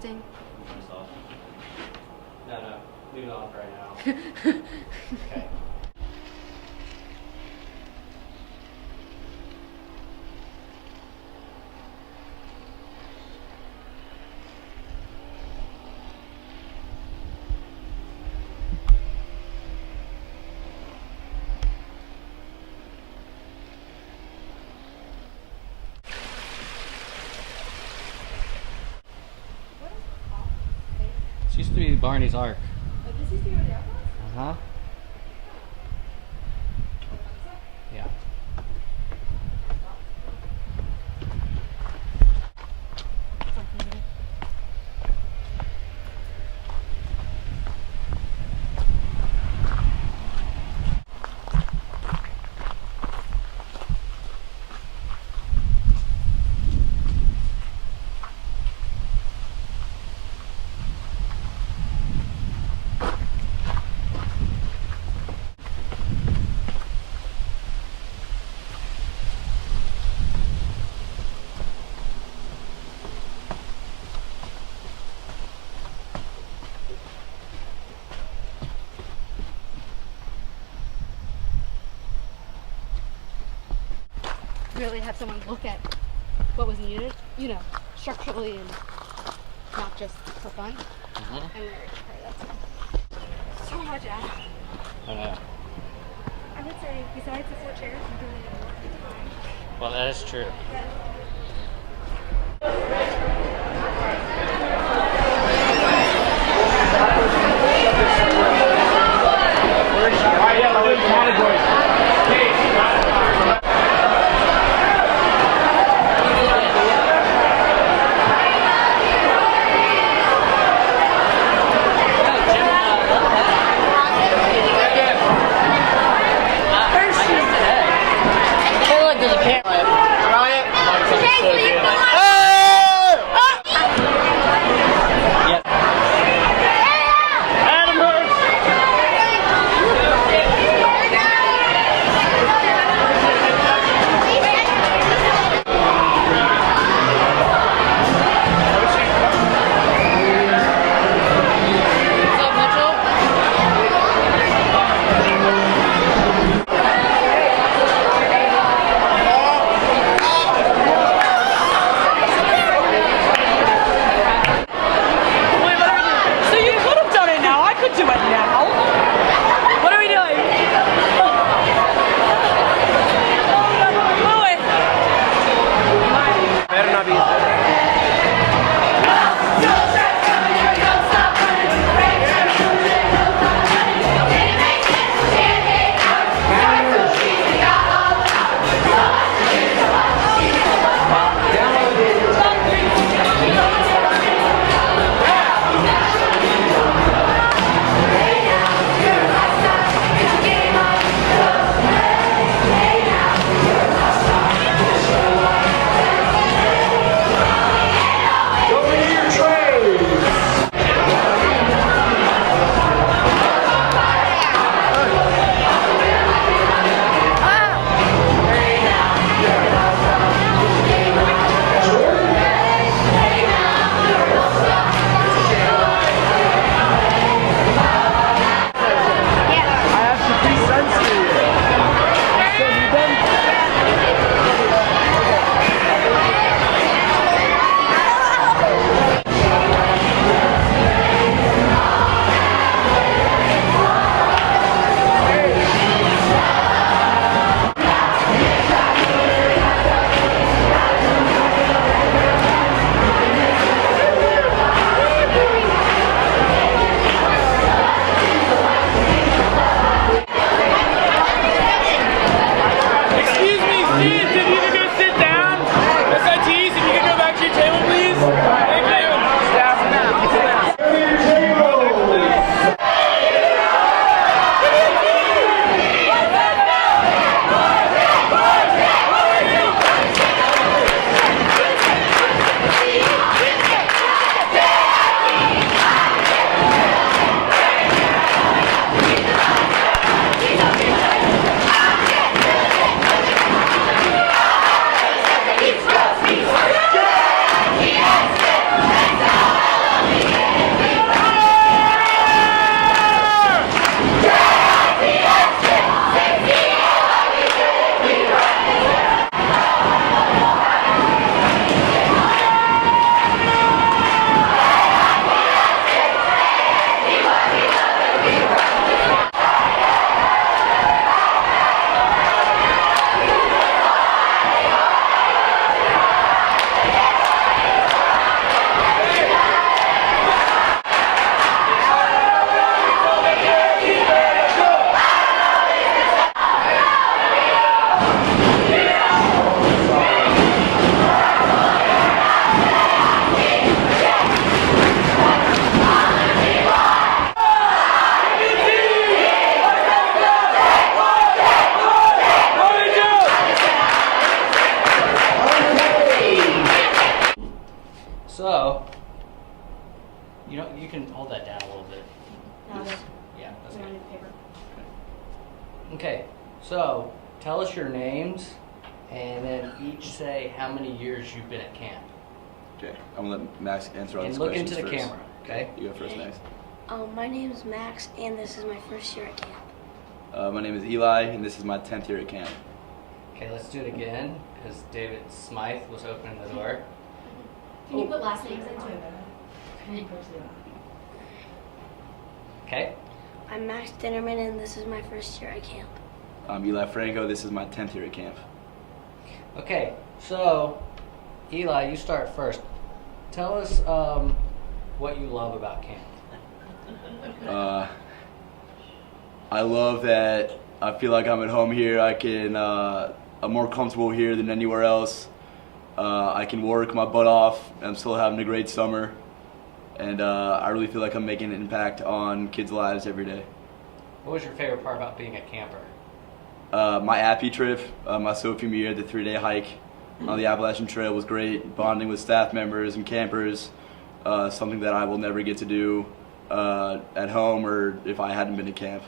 Testing. Myself. No, leave it off right now. Okay. This used to be Barney's Ark. Oh, this used to be where the ark was? Uh-huh. Yeah. Really have someone look at what was needed, you know, structurally and not just for fun. Mm-hmm. I'm very that's so much ass. I know. I would say, besides the 4 chairs, you're doing it more time. Well, that is true. So, tell us your names, and then each say how many years you've been at camp. Okay, I'm gonna let Max answer all And these look questions into the first. camera, okay? You go first, Max. My name is Max, and this is my first year at camp. My name is Eli, and this is my 10th year at camp. Okay, let's do it again, because David Smythe was opening the door. Can you put last names into it? Okay? I'm Max Dinnerman, and this is my first year at camp. I'm Eli Franco, this is my 10th year at camp. Okay, so Eli, you start first. Tell us what you love about camp. I love that I feel like I'm at home here. I'm more comfortable here than anywhere else. I can work my butt off. I'm still having a great summer. And I really feel like I'm making an impact on kids' lives every day. What was your favorite part about being a camper? My Appy trip, my sophomore year, the 3-day hike on the Appalachian Trail was great. Bonding with staff members and campers, something that I will never get to do at home or if I hadn't been to camp.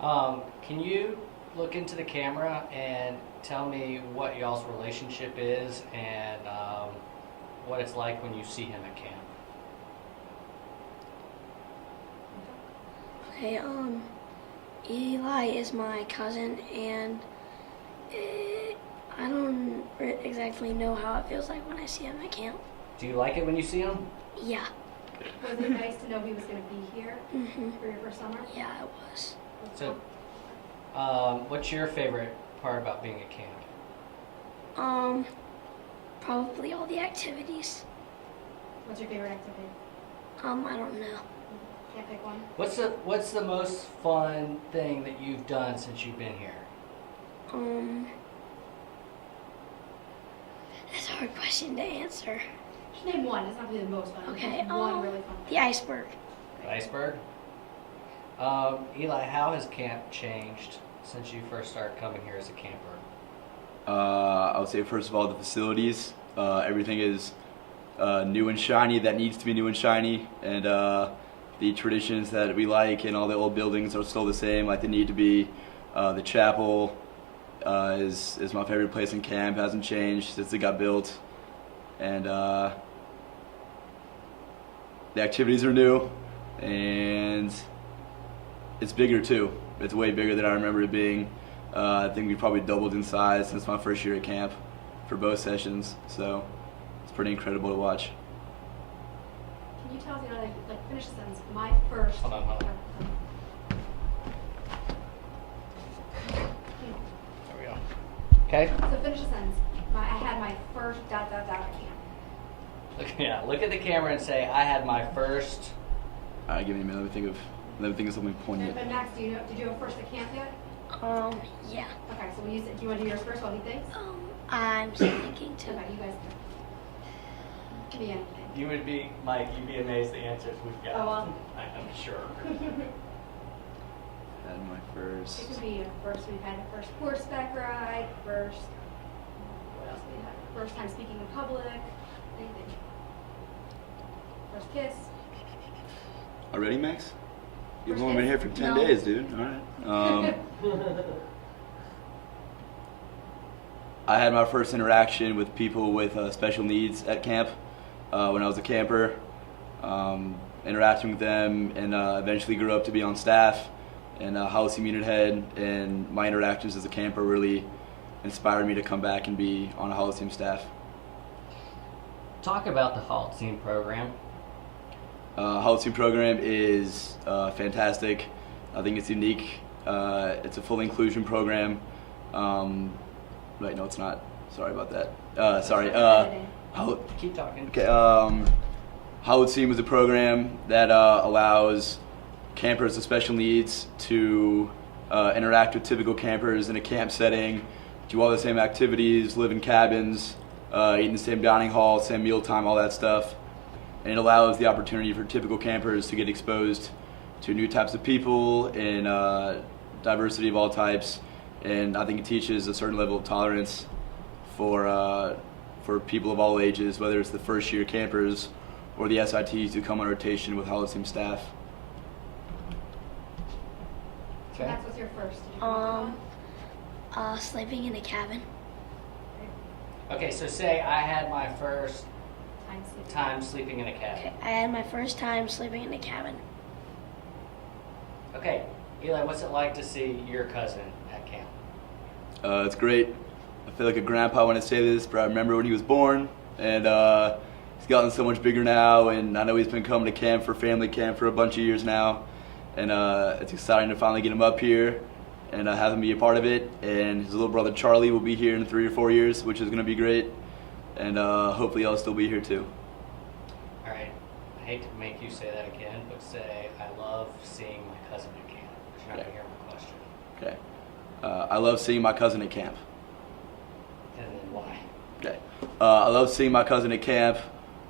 Can you look into the camera and tell me what y'all's relationship is and what it's like when you see him at camp? Okay, Eli is my cousin, and I don't exactly know how it feels like when I see him at camp. Do you like it when you see him? Yeah. Was it nice to know he was going to be here Mhm. for your first summer? Yeah, it was. So, what's your favorite part about being at camp? Probably all the activities. What's your favorite activity? I don't know. Can't pick one. What's the most fun thing that you've done since you've been here? That's a hard question to answer. Just name one. It's not really the most fun. Okay, Just one really fun The thing. iceberg. The iceberg? Eli, how has camp changed since you first started coming here as a camper? I would say first of all the facilities. Everything is new and shiny that needs to be new and shiny, and the traditions that we like and all the old buildings are still the same like they need to be. The chapel is my favorite place in camp. Hasn't changed since it got built, and the activities are new, and it's bigger too. It's way bigger than I remember it being. I think we probably doubled in size since my first year at camp for both sessions, so it's pretty incredible to watch. Can you tell us, like finish the sentence? My first. Hold on. There we go. Okay? So finish the sentence. I had my first ... at camp. Look at the camera and say, I had my first... Give me a minute. Let me think of something poignant. But Max, did you have first at camp yet? Yeah. Okay, so when you said, do you want to do yours first while he thinks? I'm still thinking too. Okay, you guys can be anything. You would be, Mike, you'd be amazed the answers we've got. Oh, well. I'm sure. Had my first. It could be first we've had a first horseback ride, first, what else we had? First time speaking in public, anything. First kiss. Already, Max? You've First only been kiss? here for 10 No. days, dude. All right. I had my first interaction with people with special needs at camp when I was a camper. Interacting with them, and eventually grew up to be on staff and Holocene unit head. And my interactions as a camper really inspired me to come back and be on a Holocene staff. Talk about the Holocene program. Holocene program is fantastic. I think it's unique. It's a full inclusion program. Right, no, it's not. Sorry about that. Sorry. Keep talking. Okay. Holocene was a program that allows campers with special needs to interact with typical campers in a camp setting, do all the same activities, live in cabins, eat in the same dining hall, same mealtime, all that stuff. And it allows the opportunity for typical campers to get exposed to new types of people and diversity of all types. And I think it teaches a certain level of tolerance for people of all ages, whether it's the first year campers or the SITs who come on rotation with Holocene staff. Okay. Max, what's your first? Did you come Sleeping in a cabin. Okay, so say I had my first Time sleeping. time sleeping in a cabin. Okay, I had my first time sleeping in a cabin. Okay, Eli, what's it like to see your cousin at camp? It's great. I feel like a grandpa when I say this, but I remember when he was born, and he's gotten so much bigger now, and I know he's been coming to camp for family camp for a bunch of years now, and it's exciting to finally get him up here and have him be a part of it. And his little brother Charlie will be here in 3 or 4 years, which is going to be great, and hopefully I'll still be here too. All right, I hate to make you say that again, but say I love seeing my cousin at camp. You're not Okay. gonna hear my question. Okay. I love seeing my cousin at camp. And then why? Okay. I love seeing my cousin at camp.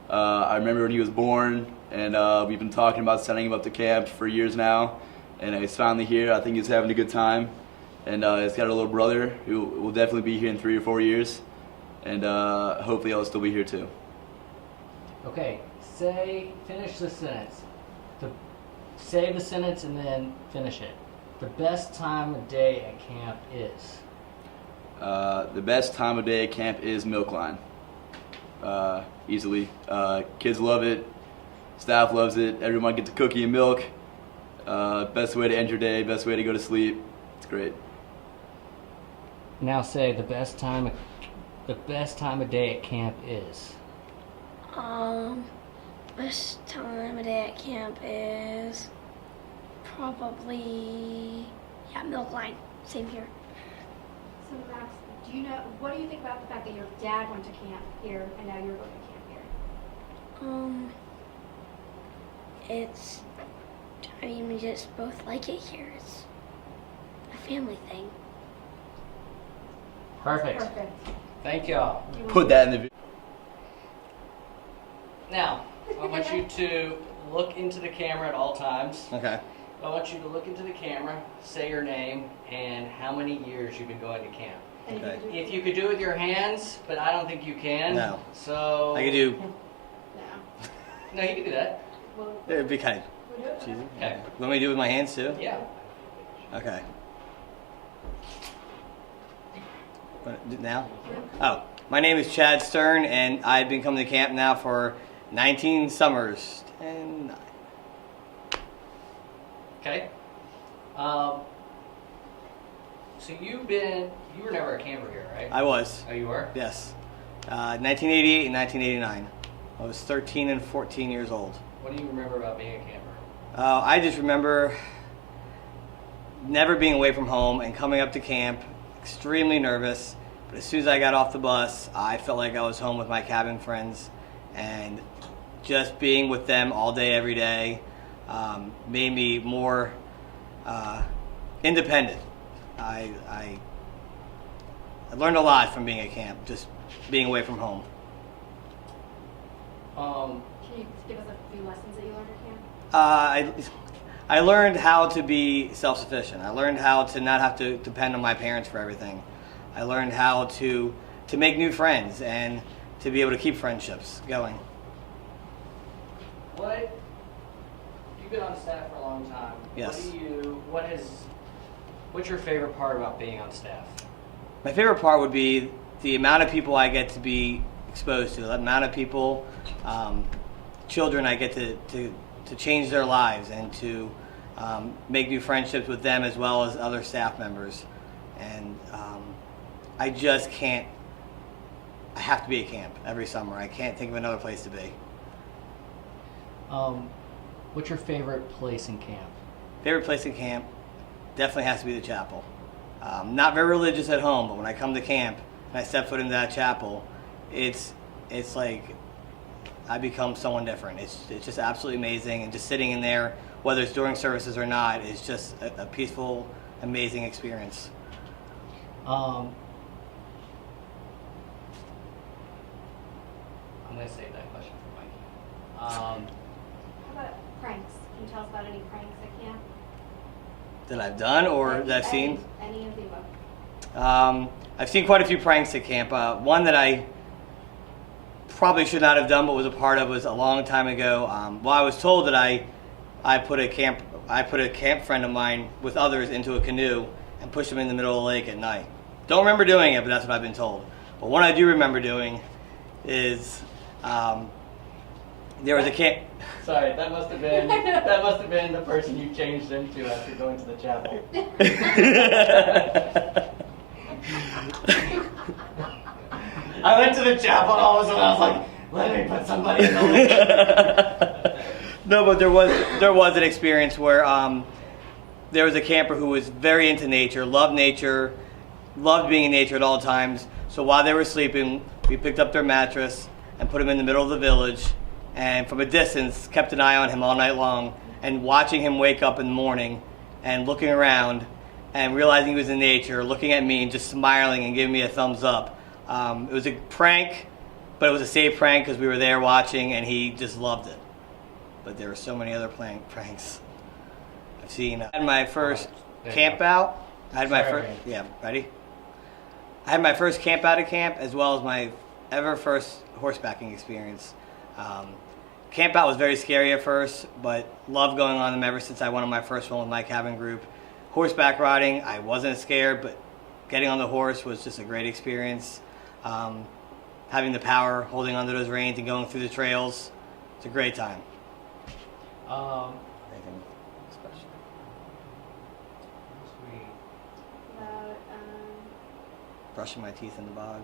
I remember when he was born, and we've been talking about sending him up to camp for years now, and he's finally here. I think he's having a good time, and he's got a little brother who will definitely be here in 3 or 4 years, and hopefully I'll still be here too. Okay, finish the sentence. Say the sentence and then finish it. The best time of day at camp is? The best time of day at camp is milk line. Easily. Kids love it. Staff loves it. Everyone gets a cookie and milk. Best way to end your day. Best way to go to sleep. It's great. Now say the best time of day at camp is? Best time of day at camp is probably, milk line. Same here. So Max, what do you think about the fact that your dad went to camp here and now you're going to camp here? We just both like it here. It's a family thing. Perfect. Perfect. Thank y'all. Put that in the video. Now, I want you to look into the camera at all times. Okay. I want you to look into the camera, say your name, and how many years you've been going to camp. And Okay. If you could do it with your hands, but I don't think you can. No. So I could do. No. No, you can do that. Well, It'd be kind we do it. of cheesy. Okay. Want me to do it with my hands too? Yeah. Okay. Now? Oh, my name is Chad Stern, and I've been coming to camp now for 19 summers. And Okay. So you were never a camper here, right? I was, Oh, you were? yes. 1988 and 1989. I was 13 and 14 years old. What do you remember about being a camper? I just remember never being away from home and coming up to camp, extremely nervous. But as soon as I got off the bus, I felt like I was home with my cabin friends, and just being with them all day, every day, made me more independent. I learned a lot from being at camp, just being away from home. Can you give us a few lessons that you learned at camp? I learned how to be self-sufficient. I learned how to not have to depend on my parents for everything. I learned how to make new friends and to be able to keep friendships going. You've been on staff for a long time. Yes. What's your favorite part about being on staff? My favorite part would be the amount of people I get to be exposed to, the amount of people, children I get to change their lives and to make new friendships with them as well as other staff members. And I just can't, I have to be at camp every summer. I can't think of another place to be. What's your favorite place in camp? Favorite place in camp definitely has to be the chapel. Not very religious at home, but when I come to camp and I step foot into that chapel, it's like I become someone different. It's just absolutely amazing, and just sitting in there, whether it's during services or not, is just a peaceful, amazing experience. I'm going to save that question for Mikey. How about pranks? Can you tell us about any pranks at camp? That I've done or that I've seen? Any of the above. I've seen quite a few pranks at camp. One that I probably should not have done but was a part of was a long time ago. Well, I was told that I put a camp I put a camp friend of mine with others into a canoe and pushed them in the middle of the lake at night. Don't remember doing it, but that's what I've been told. But what I do remember doing is there was a camp. Sorry, that must have been the person you changed into after going to the chapel. I went to the chapel and all of a sudden I was like, let me put somebody in the lake. No, but there was an experience where there was a camper who was very into nature, loved being in nature at all times. So while they were sleeping, we picked up their mattress and put him in the middle of the village, and from a distance kept an eye on him all night long, and watching him wake up in the morning and looking around and realizing he was in nature, looking at me and just smiling and giving me a thumbs up. It was a prank, but it was a safe prank because we were there watching, and he just loved it. But there were so many other pranks I've seen. I had my first camp out. I had my first, yeah, ready? I had my first camp out at camp, as well as my first horsebacking experience. Camp out was very scary at first, but loved going on them ever since I went on my first one with my cabin group. Horseback riding, I wasn't scared, but getting on the horse was just a great experience. Having the power, holding onto those reins and going through the trails, it's a great time. Anything special? Sweet. About, Brushing my teeth in the bog.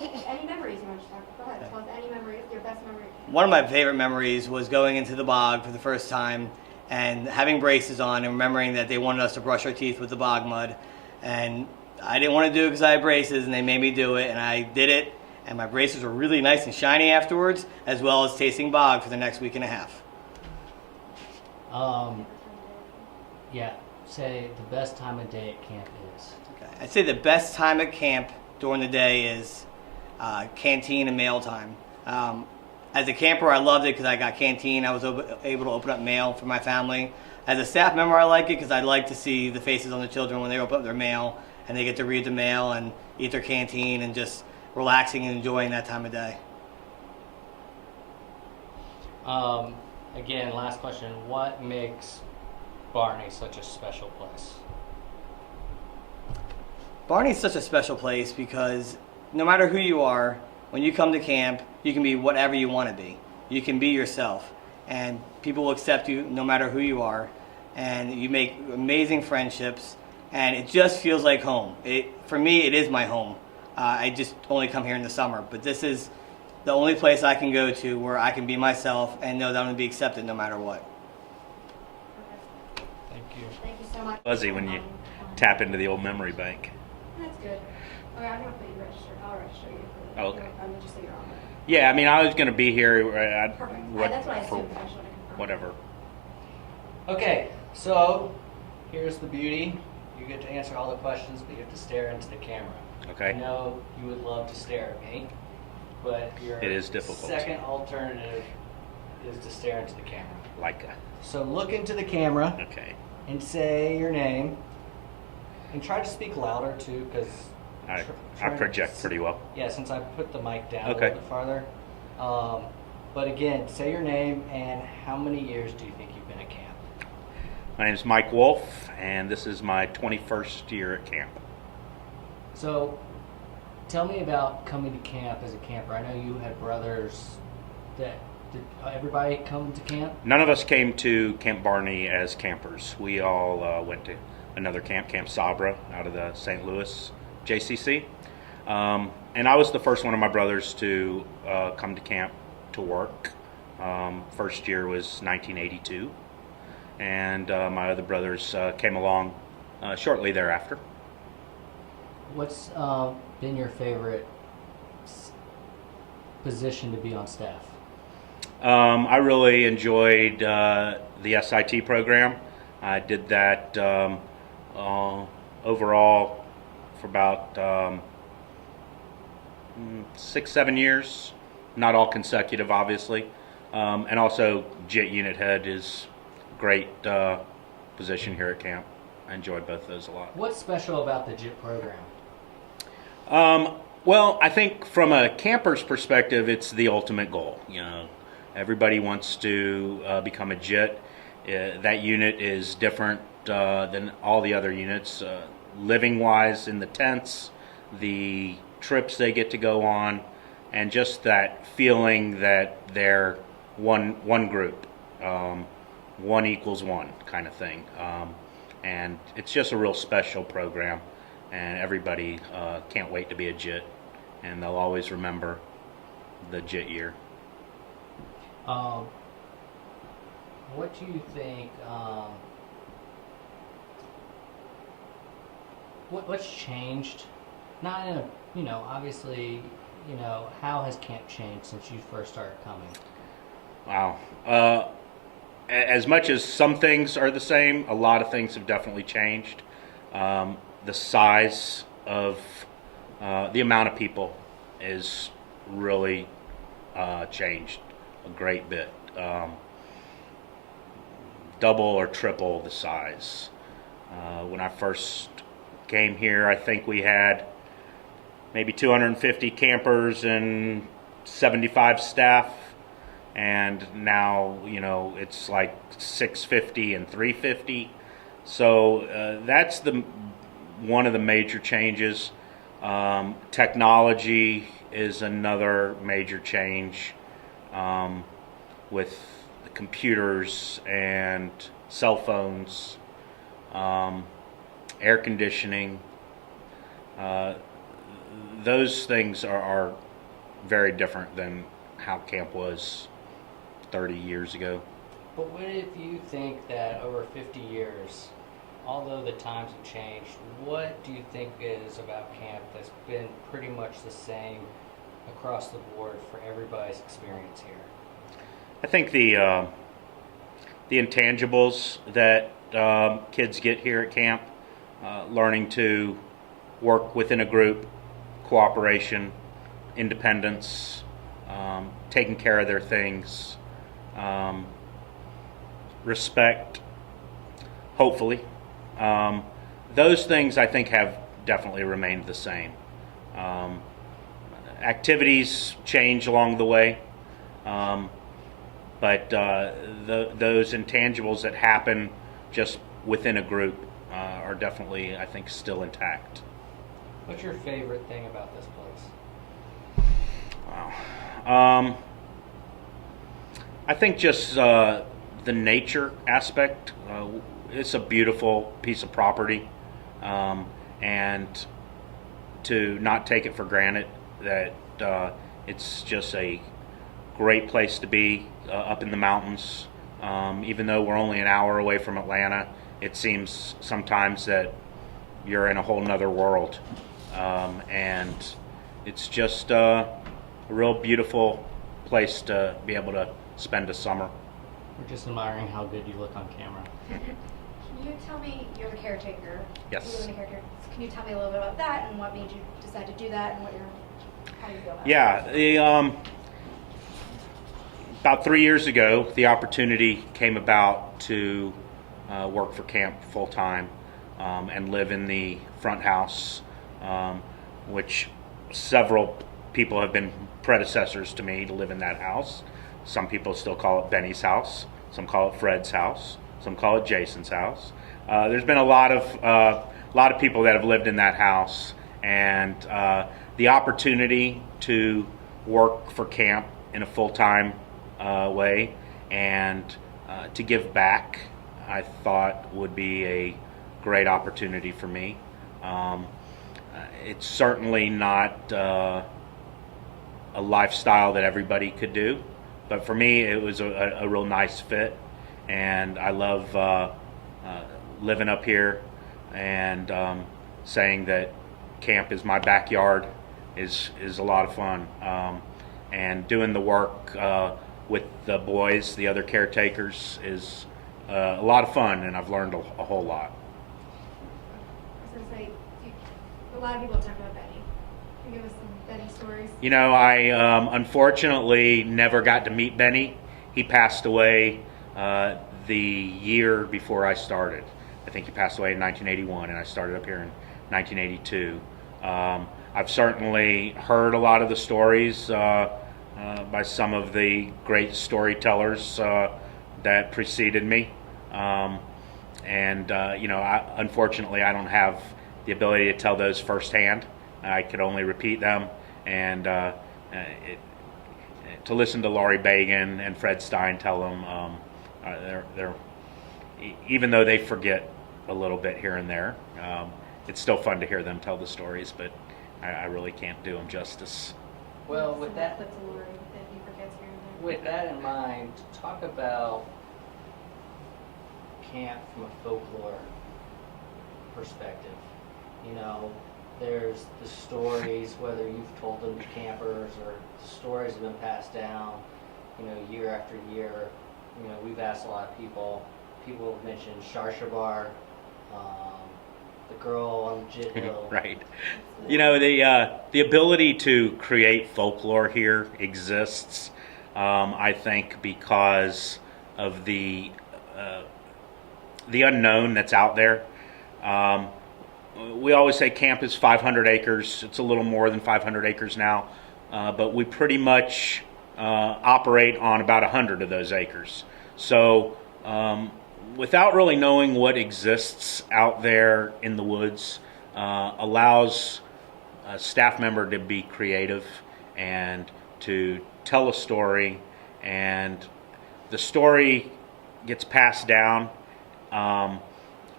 any memories you want to talk? Go ahead. Tell us any memory, your best memory. One of my favorite memories was going into the bog for the first time and having braces on and remembering that they wanted us to brush our teeth with the bog mud. And I didn't want to do it because I had braces, and they made me do it, and I did it. And my braces were really nice and shiny afterwards, as well as tasting bog for the next week and a half. Yeah, say the best time of day at camp is. Okay. I'd say the best time at camp during the day is canteen and mail time. As a camper, I loved it because I got canteen. I was able to open up mail for my family. As a staff member, I like it because I like to see the faces on the children when they open up their mail and they get to read the mail and eat their canteen and just relaxing and enjoying that time of day. Again, last question. What makes Barney such a special place? Barney's such a special place because no matter who you are, when you come to camp, you can be whatever you want to be. You can be yourself, and people will accept you no matter who you are, and you make amazing friendships, and it just feels like home. For me, it is my home. I just only come here in the summer, but this is the only place I can go to where I can be myself and know that I'm going to be accepted no matter what. Thank you. Thank you so much. Fuzzy when you tap into the old memory bank. That's good. Okay, I'm gonna put you registered. I'll register you for the. Okay. I'm just so you're on there. Yeah, I mean, I was going to be here. Perfect. That's what I assumed. I just want to confirm. Whatever. Okay, so here's the beauty. You get to answer all the questions, but you have to stare into the camera. Okay. I know you would love to stare at me, but your It is difficult. second alternative is to stare into the camera. Like So look into the camera okay. and say your name, and try to speak louder too, because I project pretty well. Yeah, since I put the mic down a Okay. little bit farther. But again, say your name and how many years do you think you've been at camp? My name is Mike Wolf, and this is my 21st year at camp. So, tell me about coming to camp as a camper. I know you had brothers. Did everybody come to camp? None of us came to Camp Barney as campers. We all went to another camp, Camp Sabra, out of the St. Louis JCC. And I was the first one of my brothers to come to camp to work. First year was 1982. And my other brothers came along shortly thereafter. What's been your favorite position to be on staff? I really enjoyed the SIT program. I did that overall for about 6-7 years, not all consecutive, obviously. And also, JIT unit head is a great position here at camp. I enjoyed both of those a lot. What's special about the JIT program? Well, I think from a camper's perspective, it's the ultimate goal. You know, everybody wants to become a JIT. That unit is different than all the other units, living wise in the tents, the trips they get to go on, and just that feeling that they're one group, one equals one kind of thing. And it's just a real special program, and everybody can't wait to be a JIT, and they'll always remember the JIT year. What do you think? What's changed? Not in a, obviously, how has camp changed since you first started coming? Wow. As much as some things are the same, a lot of things have definitely changed. The size of the amount of people is really changed a great bit. Double or triple the size. When I first came here, I think we had maybe 250 campers and 75 staff, and now it's like 650 and 350. So that's one of the major changes. Technology is another major change, with the computers and cell phones, air conditioning. Those things are very different than how camp was 30 years ago. But what if you think that over 50 years, although the times have changed, what do you think is about camp that's been pretty much the same across the board for everybody's experience here? I think the intangibles that kids get here at camp, learning to work within a group, cooperation, independence, taking care of their things, respect, hopefully. Those things I think have definitely remained the same. Activities change along the way, but those intangibles that happen just within a group are definitely, I think, still intact. What's your favorite thing about this place? Wow. I think just the nature aspect. It's a beautiful piece of property, and to not take it for granted that it's just a great place to be up in the mountains. Even though we're only an hour away from Atlanta, it seems sometimes that you're in a whole nother world. And it's just a real beautiful place to be able to spend a summer. We're just admiring how good you look on camera. Can you tell me, you're the caretaker? Yes. You live in a caretaker. Can you tell me a little bit about that and what made you decide to do that and how you feel about it? Yeah, about 3 years ago, the opportunity came about to work for camp full time and live in the front house, which several people have been predecessors to me to live in that house. Some people still call it Benny's house. Some call it Fred's house. Some call it Jason's house. There's been a lot of people that have lived in that house, and the opportunity to work for camp in a full-time way and to give back, I thought would be a great opportunity for me. It's certainly not a lifestyle that everybody could do, but for me it was a real nice fit, and I love living up here, and saying that camp is my backyard is a lot of fun, and doing the work with the boys, the other caretakers, is a lot of fun, and I've learned a whole lot. I was going to say, a lot of people talk about Benny. Can you give us some Benny stories? You know, I unfortunately never got to meet Benny. He passed away the year before I started. I think he passed away in 1981, and I started up here in 1982. I've certainly heard a lot of the stories by some of the great storytellers that preceded me. Unfortunately, I don't have the ability to tell those firsthand. I could only repeat them, and to listen to Laurie Bagan and Fred Stein tell them, even though they forget a little bit here and there, it's still fun to hear them tell the stories, but I really can't do them justice. Well, with that, Clips of Lori that he forgets here and there. with that in mind, talk about camp from a folklore perspective. You know, there's the stories, whether you've told them to campers or stories have been passed down, you know, year after year. You know, we've asked a lot of people. People have mentioned Sharshabar, the girl on Jit Hill. Right. You know, the ability to create folklore here exists, I think, because of the unknown that's out there. We always say camp is 500 acres. It's a little more than 500 acres now, but we pretty much operate on about 100 of those acres. So without really knowing what exists out there in the woods, allows a staff member to be creative and to tell a story, and the story gets passed down.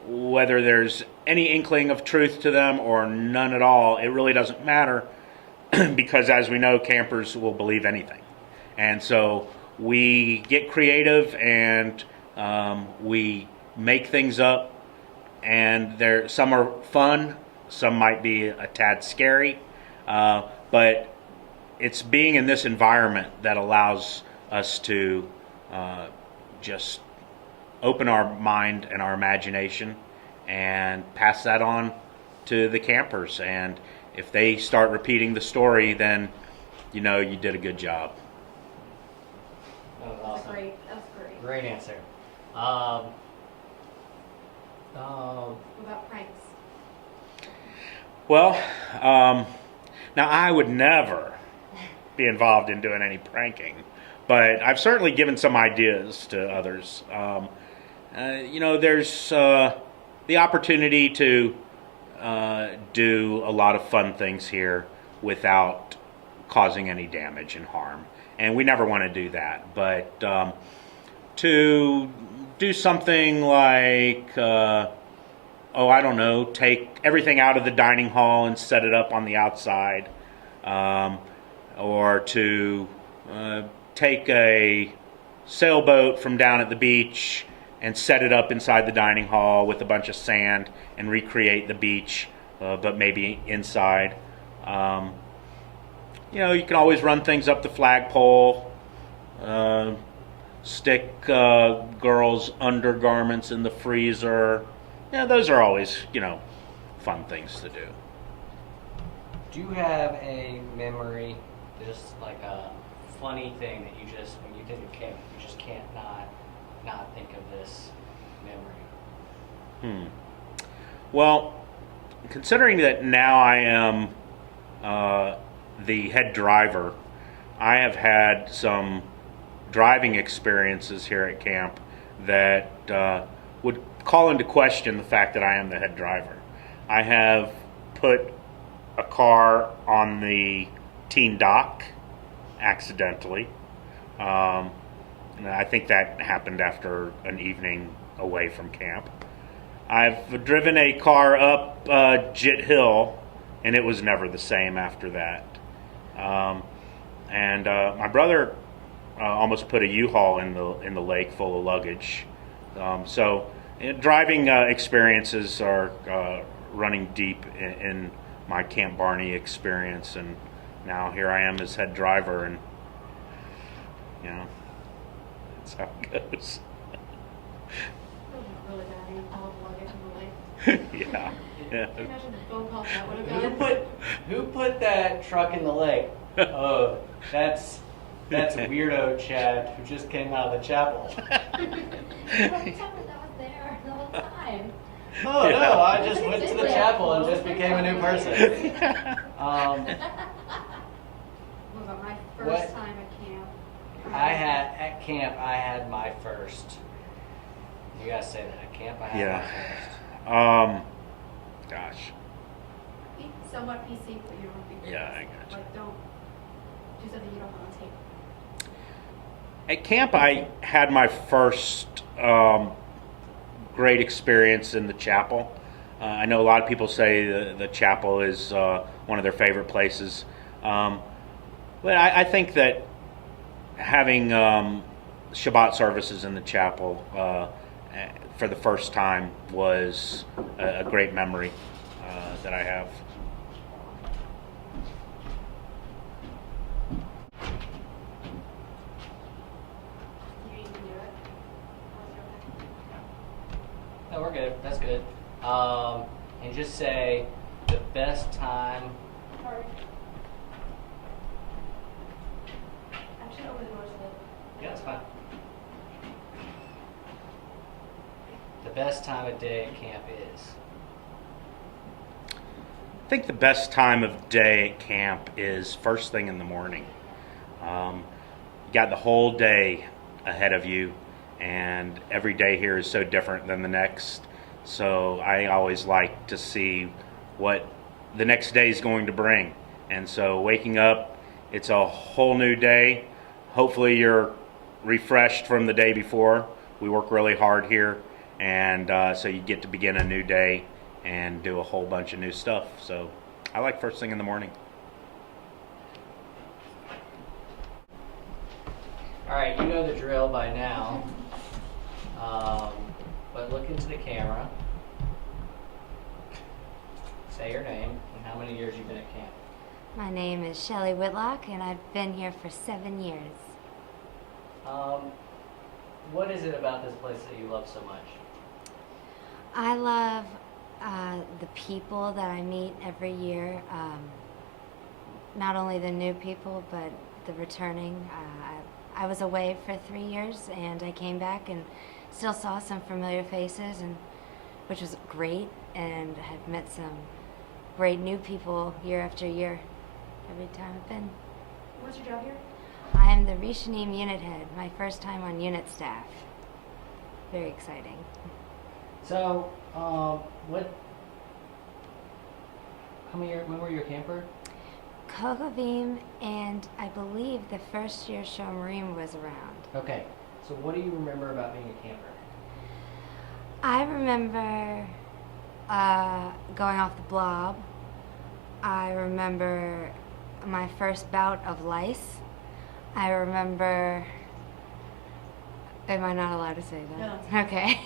Whether there's any inkling of truth to them or none at all, it really doesn't matter because, as we know, campers will believe anything. And so we get creative and we make things up, and some are fun, some might be a tad scary, but it's being in this environment that allows us to just open our mind and our imagination and pass that on to the campers. And if they start repeating the story, then you know you did a good job. That was That's awesome. great. That's great. Great answer. What about pranks? Well, now I would never be involved in doing any pranking, but I've certainly given some ideas to others. You know, there's the opportunity to do a lot of fun things here without causing any damage and harm, and we never want to do that. But to do something like, I don't know, take everything out of the dining hall and set it up on the outside, or to take a sailboat from down at the beach and set it up inside the dining hall with a bunch of sand and recreate the beach, but maybe inside. You know, you can always run things up the flagpole, stick girls' undergarments in the freezer. Yeah, those are always, you know, fun things to do. Do you have a memory, just like a funny thing that you just, when you think of camp, you just can't not think of this memory? Well, considering that now I am the head driver, I have had some driving experiences here at camp that would call into question the fact that I am the head driver. I have put a car on the teen dock accidentally. And I think that happened after an evening away from camp. I've driven a car up Jit Hill, and it was never the same after that. And my brother almost put a U-Haul in the lake full of luggage. So driving experiences are running deep in my Camp Barney experience, and now here I am as head driver, and you know, that's how it goes. Really bad. All the luggage in the lake. Yeah. Yeah. Can you imagine the phone calls that would have been? Who put that truck in the lake? Oh, that's weirdo Chad who just came out of the chapel. Tell me that was there the whole time. Oh Yeah. no, I just went to the chapel and just became a new person. What about my first What? time at camp? At camp I had my first You gotta say that. Camp I had Yeah. my first. Gosh. Be somewhat PC, but you don't want to be. Yeah, I gotcha. Like, don't do something you don't want on tape. At camp, I had my first great experience in the chapel. I know a lot of people say the chapel is one of their favorite places. But I think that having Shabbat services in the chapel for the first time was a great memory that I have. You can do it. No, we're good. That's good. And just say the best time. Sorry. Actually, open the doors a little. Yeah, it's fine. The best time of day at camp is. I think the best time of day at camp is first thing in the morning. You got the whole day ahead of you, and every day here is so different than the next. So I always like to see what the next day is going to bring. And so waking up, it's a whole new day. Hopefully you're refreshed from the day before. We work really hard here, and so you get to begin a new day and do a whole bunch of new stuff. So I like first thing in the morning. All right, you know the drill by now. But look into the camera. Say your name and how many years you've been at camp. My name is Shelley Whitlock, and I've been here for 7 years. What is it about this place that you love so much? I love the people that I meet every year. Not only the new people, but the returning. I was away for 3 years, and I came back and still saw some familiar faces, and which was great. And have met some great new people year after year. Every time I've been. What's your job here? I am the Rishonim unit head. My first time on unit staff. Very exciting. So, what? When were you a camper? Kochavim, and I believe the first year Shomerim was around. Okay. So, what do you remember about being a camper? I remember going off the blob. I remember my first bout of lice. I remember. Am I not allowed to say that? No. Okay.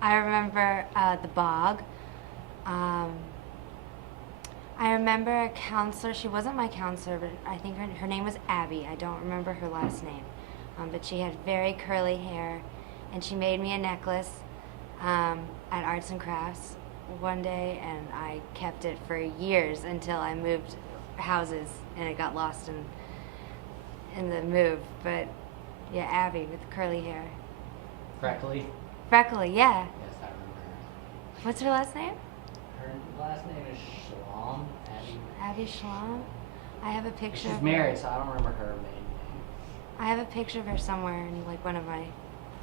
I remember the bog. I remember a counselor. She wasn't my counselor, but I think her name was Abby. I don't remember her last name. But she had very curly hair, and she made me a necklace at Arts and Crafts one day, and I kept it for years until I moved houses, and it got lost in the move. But yeah, Abby with curly hair. Freckly? Freckly, yeah. Yes, I remember her. What's her last name? Her last name is Shalom. Abby Shalom. I have a picture She's of married, her. so I don't remember her maiden name. I have a picture of her somewhere in like one of my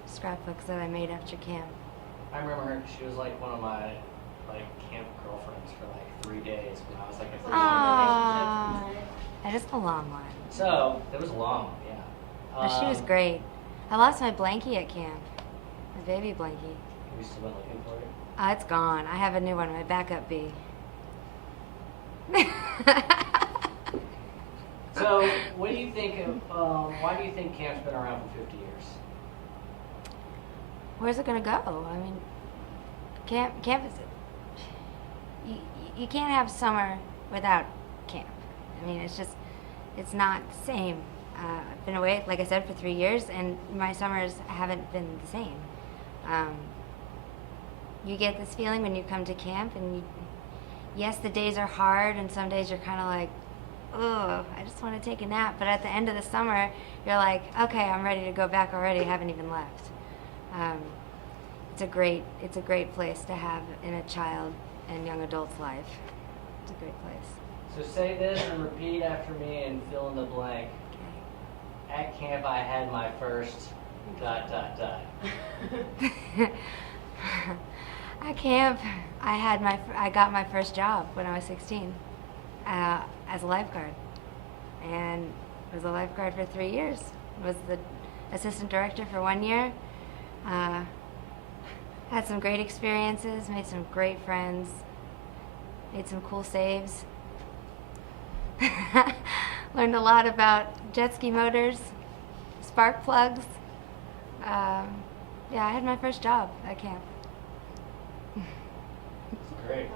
scrapbooks that I made after camp. I remember her. She was like one of my camp girlfriends for like 3 days when I was like a It's a freshman. Aw. long relationship, That is a long one. So it was long, yeah. But she was great. I lost my blankie at camp. My baby blankie. Have you still been looking for it? It's gone. I have a new one, my backup bee. So, what do you think of? Why do you think camp's been around for 50 years? Where's it gonna go? I mean, camp is. You can't have summer without camp. I mean, it's not the same. I've been away, like I said, for 3 years, and my summers haven't been the same. You get this feeling when you come to camp, and yes, the days are hard, and some days you're kind of like, oh, I just want to take a nap. But at the end of the summer, you're like, okay, I'm ready to go back already. I haven't even left. It's a great place to have in a child and young adult's life. It's a great place. So say this and repeat after me and fill in the blank. Okay. At camp, I had my first. At camp, I got my first job when I was 16 as a lifeguard, and was a lifeguard for 3 years. Was the assistant director for 1 year. Had some great experiences, made some great friends, made some cool saves. Learned a lot about jet ski motors, spark plugs. Yeah, I had my first job at camp. Great.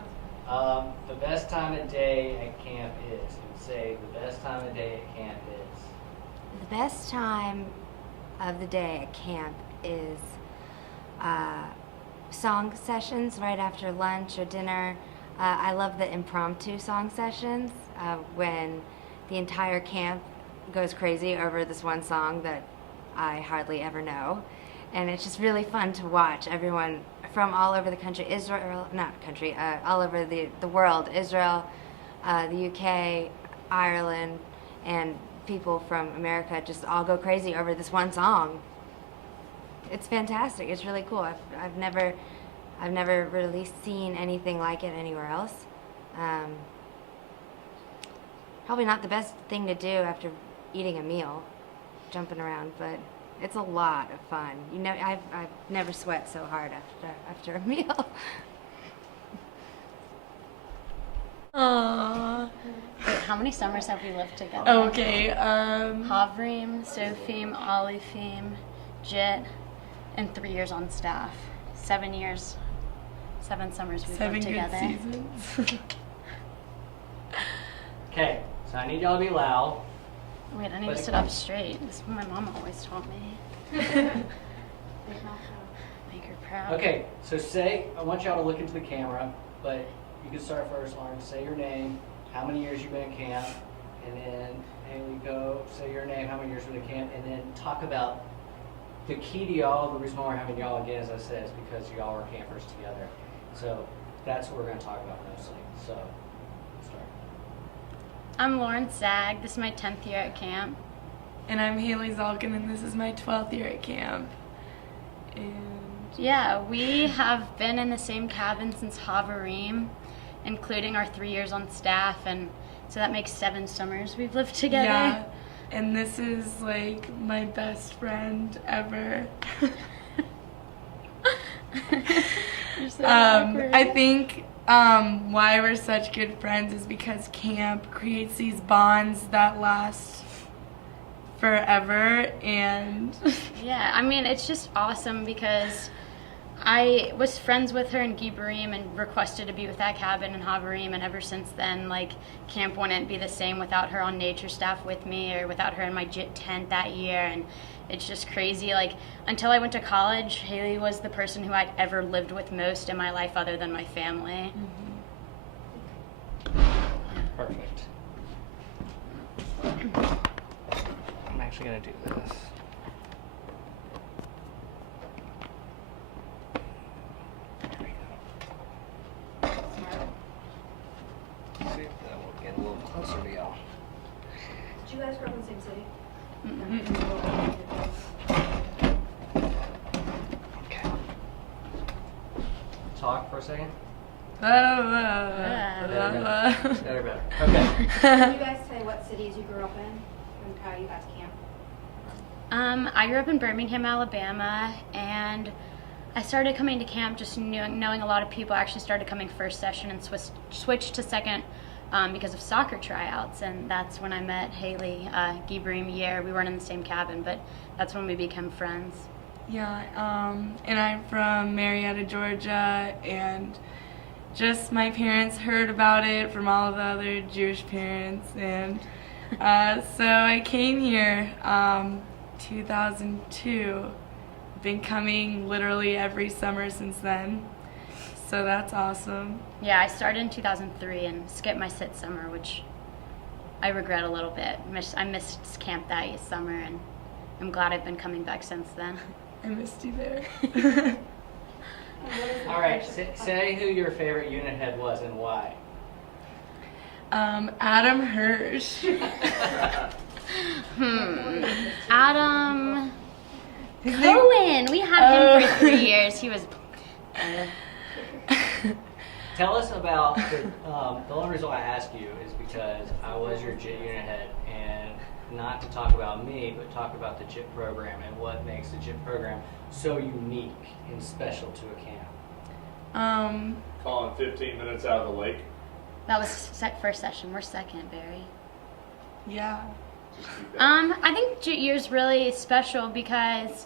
The best time of day at camp is, you would say the best time of day at camp is? The best time of the day at camp is song sessions right after lunch or dinner. I love the impromptu song sessions when the entire camp goes crazy over this one song that I hardly ever know. And it's just really fun to watch everyone from all over the country, all over the world, Israel, the UK, Ireland, and people from America just all go crazy over this one song. It's fantastic. It's really cool. I've never really seen anything like it anywhere else. Probably not the best thing to do after eating a meal, jumping around, but it's a lot of fun. You know, I've never sweat so hard after a meal. Aww. Wait, how many summers have we lived together? Okay. Havrim, Sophim, Alifim, Jit, and 3 years on staff. 7 years, 7 summers we've 7 lived good together. seasons. Okay, so I need y'all to be loud. Wait, I need But to it sit up straight. This is what my mom always taught me. Make her proud. Okay, so I want y'all to look into the camera, but you can start first, Lauren. Say your name, how many years you've been at camp, and then Haley, go say your name, how many years you've been at camp, and then talk about the key to y'all. The reason why we're having y'all again, as I said, is because y'all are campers together. So that's what we're going to talk about mostly. So, start. I'm Lauren Sag. This is my 10th year at camp. And I'm Haley Zalkin, and this is my 12th year at camp. And Yeah, we have been in the same cabin since Havarim, including our 3 years on staff, and so that makes 7 summers we've lived together. yeah, and this is like my best friend ever. You're so awkward. I think why we're such good friends is because camp creates these bonds that last forever, and Yeah, I mean, it's just awesome because I was friends with her in Gibarim and requested to be with that cabin in Havarim, and ever since then, like, camp wouldn't be the same without her on nature staff with me or without her in my JIT tent that year, and it's just crazy. Like, until I went to college, Haley was the person who I'd ever lived with most in my life other than my family. Perfect. I'm actually going to do this. There we go. See if that will get a little closer to y'all. Did you guys grow up in the same city? Okay. Talk for a second. yeah. Better, better. Okay. Can you guys say what cities you grew up in and how you got to camp? I grew up in Birmingham, Alabama, and I started coming to camp just knowing a lot of people. I actually started coming first session and switched to second because of soccer tryouts, and that's when I met Haley, Gibarim year. We weren't in the same cabin, but that's when we became friends. Yeah, and I'm from Marietta, Georgia, and just my parents heard about it from all the other Jewish parents, and so I came here 2002. Been coming literally every summer since then, so that's awesome. Yeah, I started in 2003 and skipped my sit summer, which I regret a little bit. I missed camp that summer, and I'm glad I've been coming back since then. I missed you there. All right. Say who your favorite unit head was and why. Adam Hirsch. Adam. Cohen. We had him for 3 years. He was. Tell us about the only reason why I ask you is because I was your JIT unit head, and not to talk about me, but talk about the JIT program and what makes the JIT program so unique and special to a camp. Calling 15 minutes out of the lake. That was first session. We're second, Barry. Yeah. I think JIT year's really special because,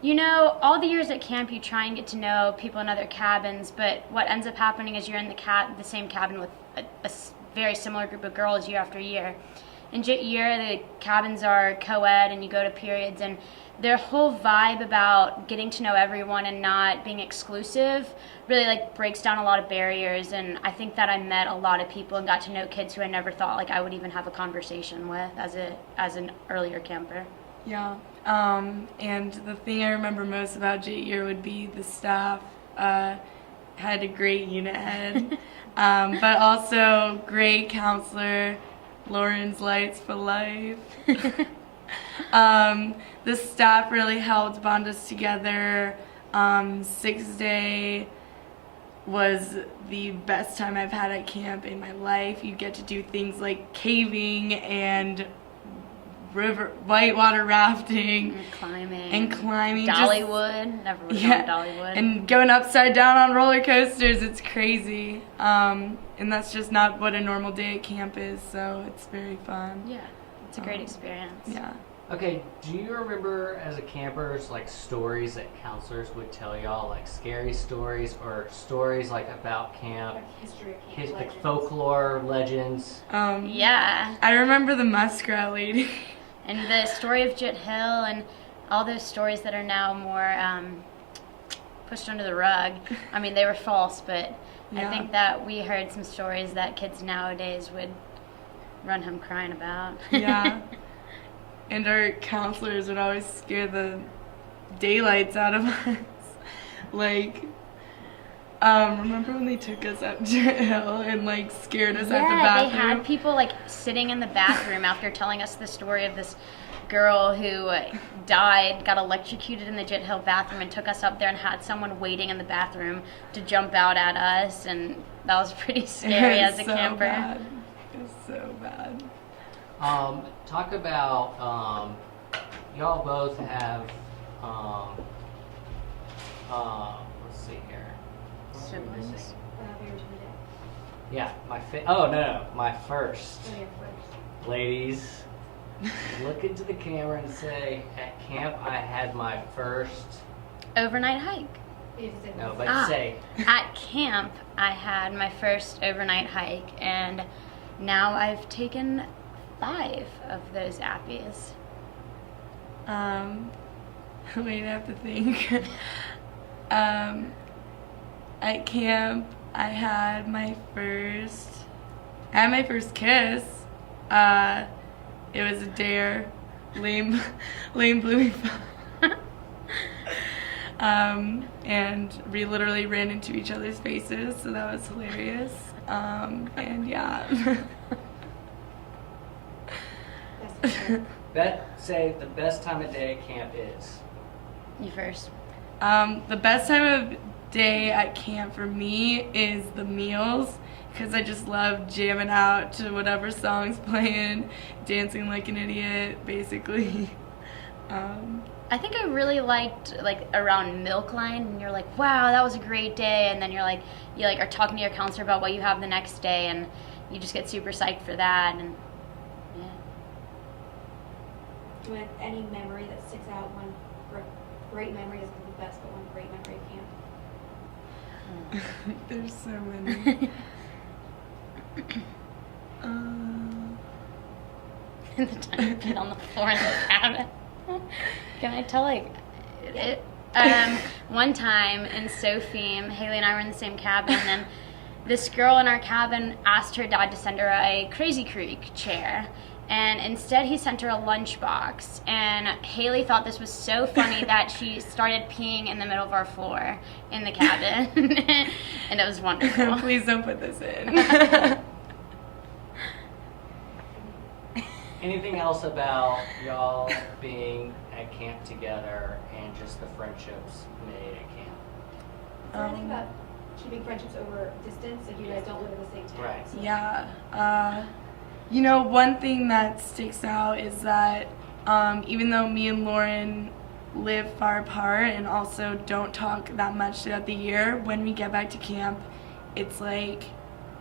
you know, all the years at camp you try and get to know people in other cabins, but what ends up happening is you're in the same cabin with a very similar group of girls year after year. In JIT year, the cabins are co-ed and you go to periods, and their whole vibe about getting to know everyone and not being exclusive really like breaks down a lot of barriers. And I think that I met a lot of people and got to know kids who I never thought like I would even have a conversation with as an earlier camper. Yeah. And the thing I remember most about JIT year would be the staff. Had a great unit head, but also great counselor, Lauren's Lights for Life. The staff really helped bond us together. 6th day was the best time I've had at camp in my life. You get to do things like caving and whitewater rafting And climbing. Dollywood. Never was on Dollywood. And going upside down on roller coasters. It's crazy. And that's just not what a normal day at camp is, so it's very fun. Yeah, it's a great experience. Yeah. Okay, do you remember as a campers like stories that counselors would tell y'all, like scary stories or stories like about camp, Like history of camp like legends. folklore legends? Yeah. I remember the muskrat lady. And the story of JIT Hill and all those stories that are now more pushed under the rug. I mean, they were false, but I Yeah. think that we heard some stories that kids nowadays would run home crying about. Yeah. And our counselors would always scare the daylights out of us. Like, remember when they took us up JIT Hill and like scared us at the bathroom? They had people like sitting in the bathroom after telling us the story of this girl who died, got electrocuted in the JIT Hill bathroom, and took us up there and had someone waiting in the bathroom to jump out at us, and that was pretty scary as a camper. Bad. It was so bad. Talk about y'all both have let's see here. What am I Siblings? missing? Very intimidating. Yeah, my first. Oh, yeah, first. Ladies, look into the camera and say, at camp I had my first. Overnight hike. No, but Ah. say. At camp, I had my first overnight hike, and now I've taken 5 of those appies. Wait, I have to think. At camp, I had my first kiss. It was a dare. Lame blew me. And we literally ran into each other's faces, so that was hilarious. And yeah. Say the best time of day at camp is. You first. The best time of day at camp for me is the meals, because I just love jamming out to whatever song's playing, dancing like an idiot, basically. I think I really liked like around Milk Line, and you're like, wow, that was a great day, and then you are talking to your counselor about what you have the next day, and you just get super psyched for that, and yeah. Do you have any memory that sticks out? One great memory is the best, but one great memory of camp. There's so many. The time you get on the floor in the cabin. Can I tell one time in Sophie, Haley and I were in the same cabin, and this girl in our cabin asked her dad to send her a Crazy Creek chair. And instead he sent her a lunchbox, and Haley thought this was so funny that she started peeing in the middle of our floor in the cabin. And it was wonderful. Please don't put this in. Anything else about y'all being at camp together and just the friendships made at camp? Is there anything about keeping friendships over distance if you guys don't live in the same town? Right. So- Yeah. One thing that sticks out is that even though me and Lauren live far apart and also don't talk that much throughout the year, when we get back to camp, it's like,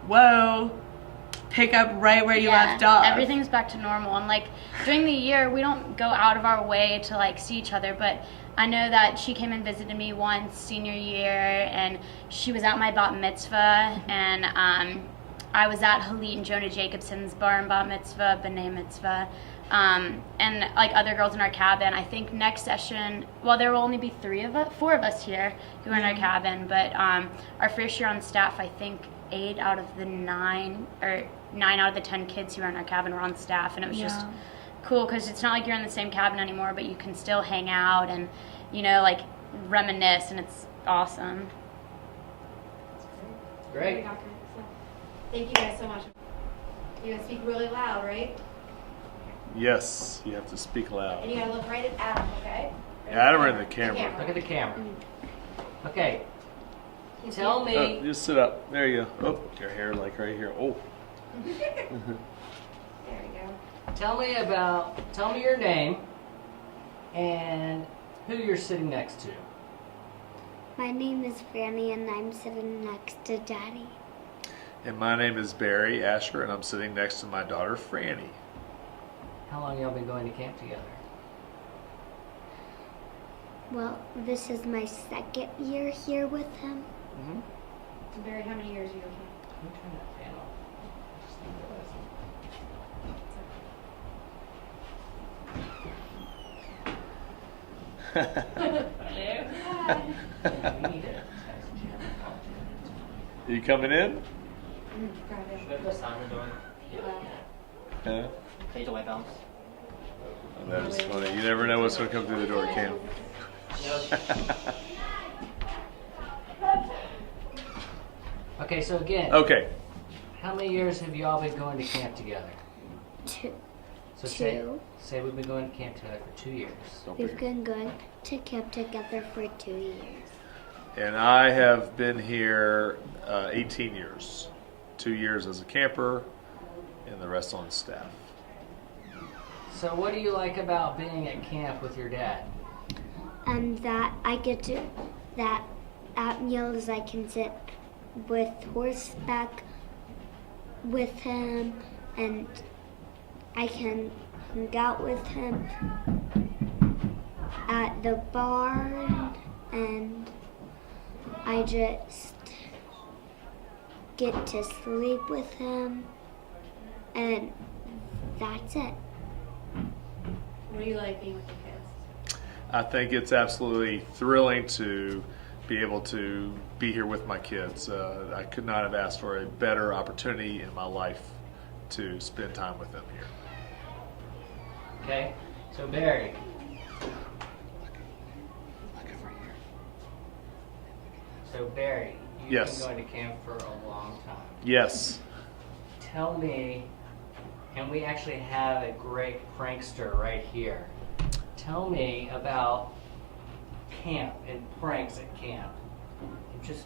whoa, pick up right where you left off. Everything's back to normal. And like during the year, we don't go out of our way to like see each other, but I know that she came and visited me once senior year, and she was at my bat mitzvah, and I was at Halit and Jonah Jacobson's bar and bat mitzvah, b'nai mitzvah, and like other girls in our cabin. I think next session, well, there will only be 4 of us here who are in our cabin, but our first year on staff, I think 8 out of the 9 or 9 out of the 10 kids who are in our cabin were on staff, and it was just cool because it's not like you're in the same cabin anymore, but you can still hang out and like reminisce, and it's awesome. Great. Thank you guys so much. You're gonna speak really loud, right? Yes, you have to speak loud. And you gotta look right at Adam, okay? Adam or in the camera? Look at the camera. Okay. You Tell see me. Just sit up. There you go. Oh, your hair like right here. Oh. it? There we go. Tell me your name and who you're sitting next to. My name is Franny and I'm sitting next to Daddy. And my name is Barry Asher, and I'm sitting next to my daughter Franny. How long y'all been going to camp together? Well, this is my 2nd year here with him. And Barry, how many years are you okay? Let me turn that fan off. Just leave it. We need it. You coming in? Grab it. Huh? Fade away bounce. Oh, that is funny. You never know what's going to come through the door, Cam. Okay, so again, Okay. how many years have y'all been going to camp together? 2. So Two. say we've been going to camp together for 2 years. We've been going to camp together for 2 years. And I have been here 18 years. 2 years as a camper, and the rest on staff. So what do you like about being at camp with your dad? That I get to, that at meals I can sit with horseback with him, and I can hang out with him at the barn, and I just get to sleep with him, and that's it. What do you like being with your kids? I think it's absolutely thrilling to be able to be here with my kids. I could not have asked for a better opportunity in my life to spend time with them here. Okay, so Barry. So Barry, you've Yes. been going to camp for a long time. Yes. Tell me, and we actually have a great prankster right here. Tell me about camp and pranks at camp. And just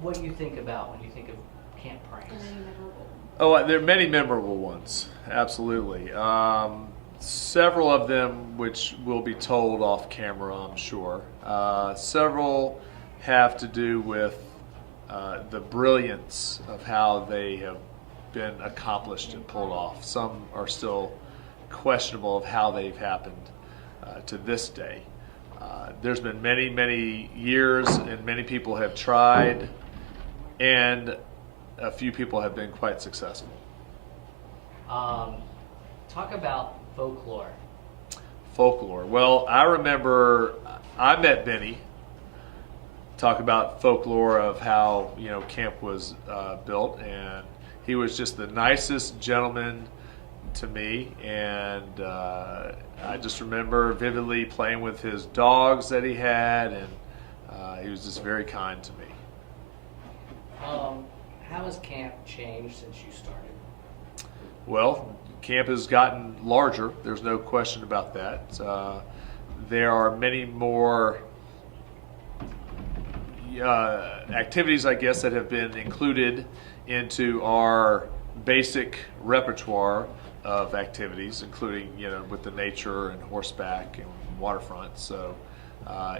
what do you think about when you think of camp pranks? And then you memorable. Oh, there are many memorable ones. Absolutely. Several of them which will be told off camera, I'm sure. Several have to do with the brilliance of how they have been accomplished and pulled off. Some are still questionable of how they've happened to this day. There's been many, many years, and many people have tried, and a few people have been quite successful. Talk about folklore. Folklore. Well, I remember I met Benny. Talk about folklore of how camp was built, and he was just the nicest gentleman to me, and I just remember vividly playing with his dogs that he had, and he was just very kind to me. How has camp changed since you started? Well, camp has gotten larger. There's no question about that. there are many more activities, I guess, that have been included into our basic repertoire of activities, including, with the nature and horseback and waterfront. So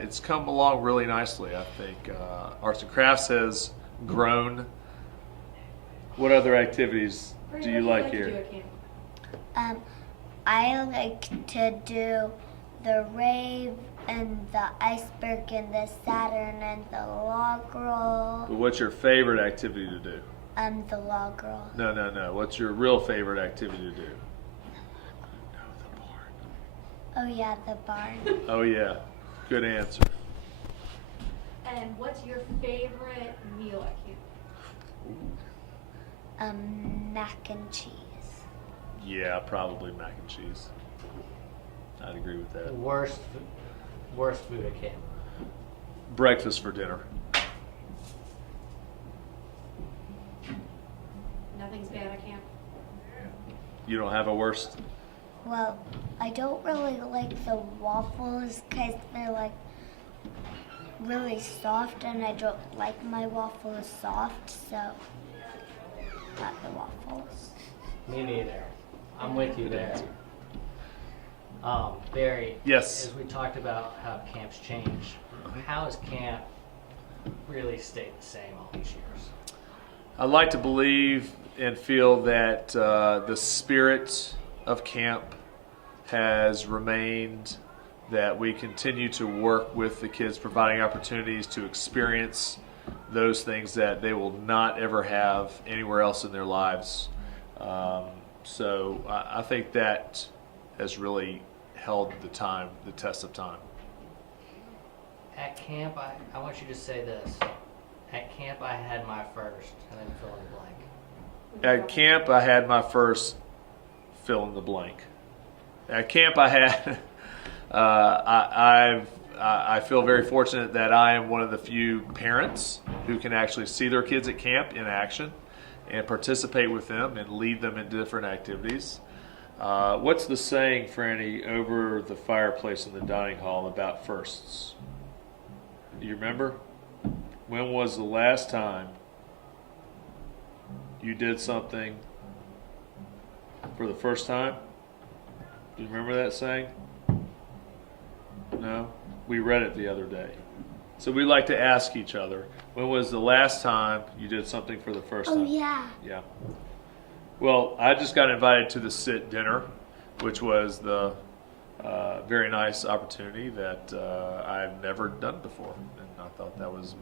it's come along really nicely. I think Arts and Crafts has grown. What other activities do you like here? I like to do the rave and the iceberg and the Saturn and the log roll. What's your favorite activity to do? The log roll. No. What's your real favorite activity to do? Oh yeah, the barn. Oh yeah, good answer. And what's your favorite meal at camp? Mac and cheese. Yeah, probably mac and cheese. I'd agree with that. Worst food at camp. Breakfast for dinner. Nothing's bad at camp. You don't have a worst? Well, I don't really like the waffles because they're like really soft, and I don't like my waffles soft, so not the waffles. Me neither. I'm with you there. Barry. Yes. As we talked about how camps change, how has camp really stayed the same all these years? I like to believe and feel that the spirit of camp has remained, that we continue to work with the kids, providing opportunities to experience those things that they will not ever have anywhere else in their lives. So I think that has really held the test of time. At camp, I want you to say this. At camp, I had my first, and then fill in the blank. At camp, I had my first fill in the blank. At camp, I had. I feel very fortunate that I am one of the few parents who can actually see their kids at camp in action and participate with them and lead them in different activities. What's the saying, Franny, over the fireplace in the dining hall about firsts? Do you remember? When was the last time you did something for the first time? Do you remember that saying? No? We read it the other day. So we like to ask each other, when was the last time you did something for the first time? Oh yeah. Yeah. Well, I just got invited to the SIT dinner, which was the very nice opportunity that I've never done before. And I thought that was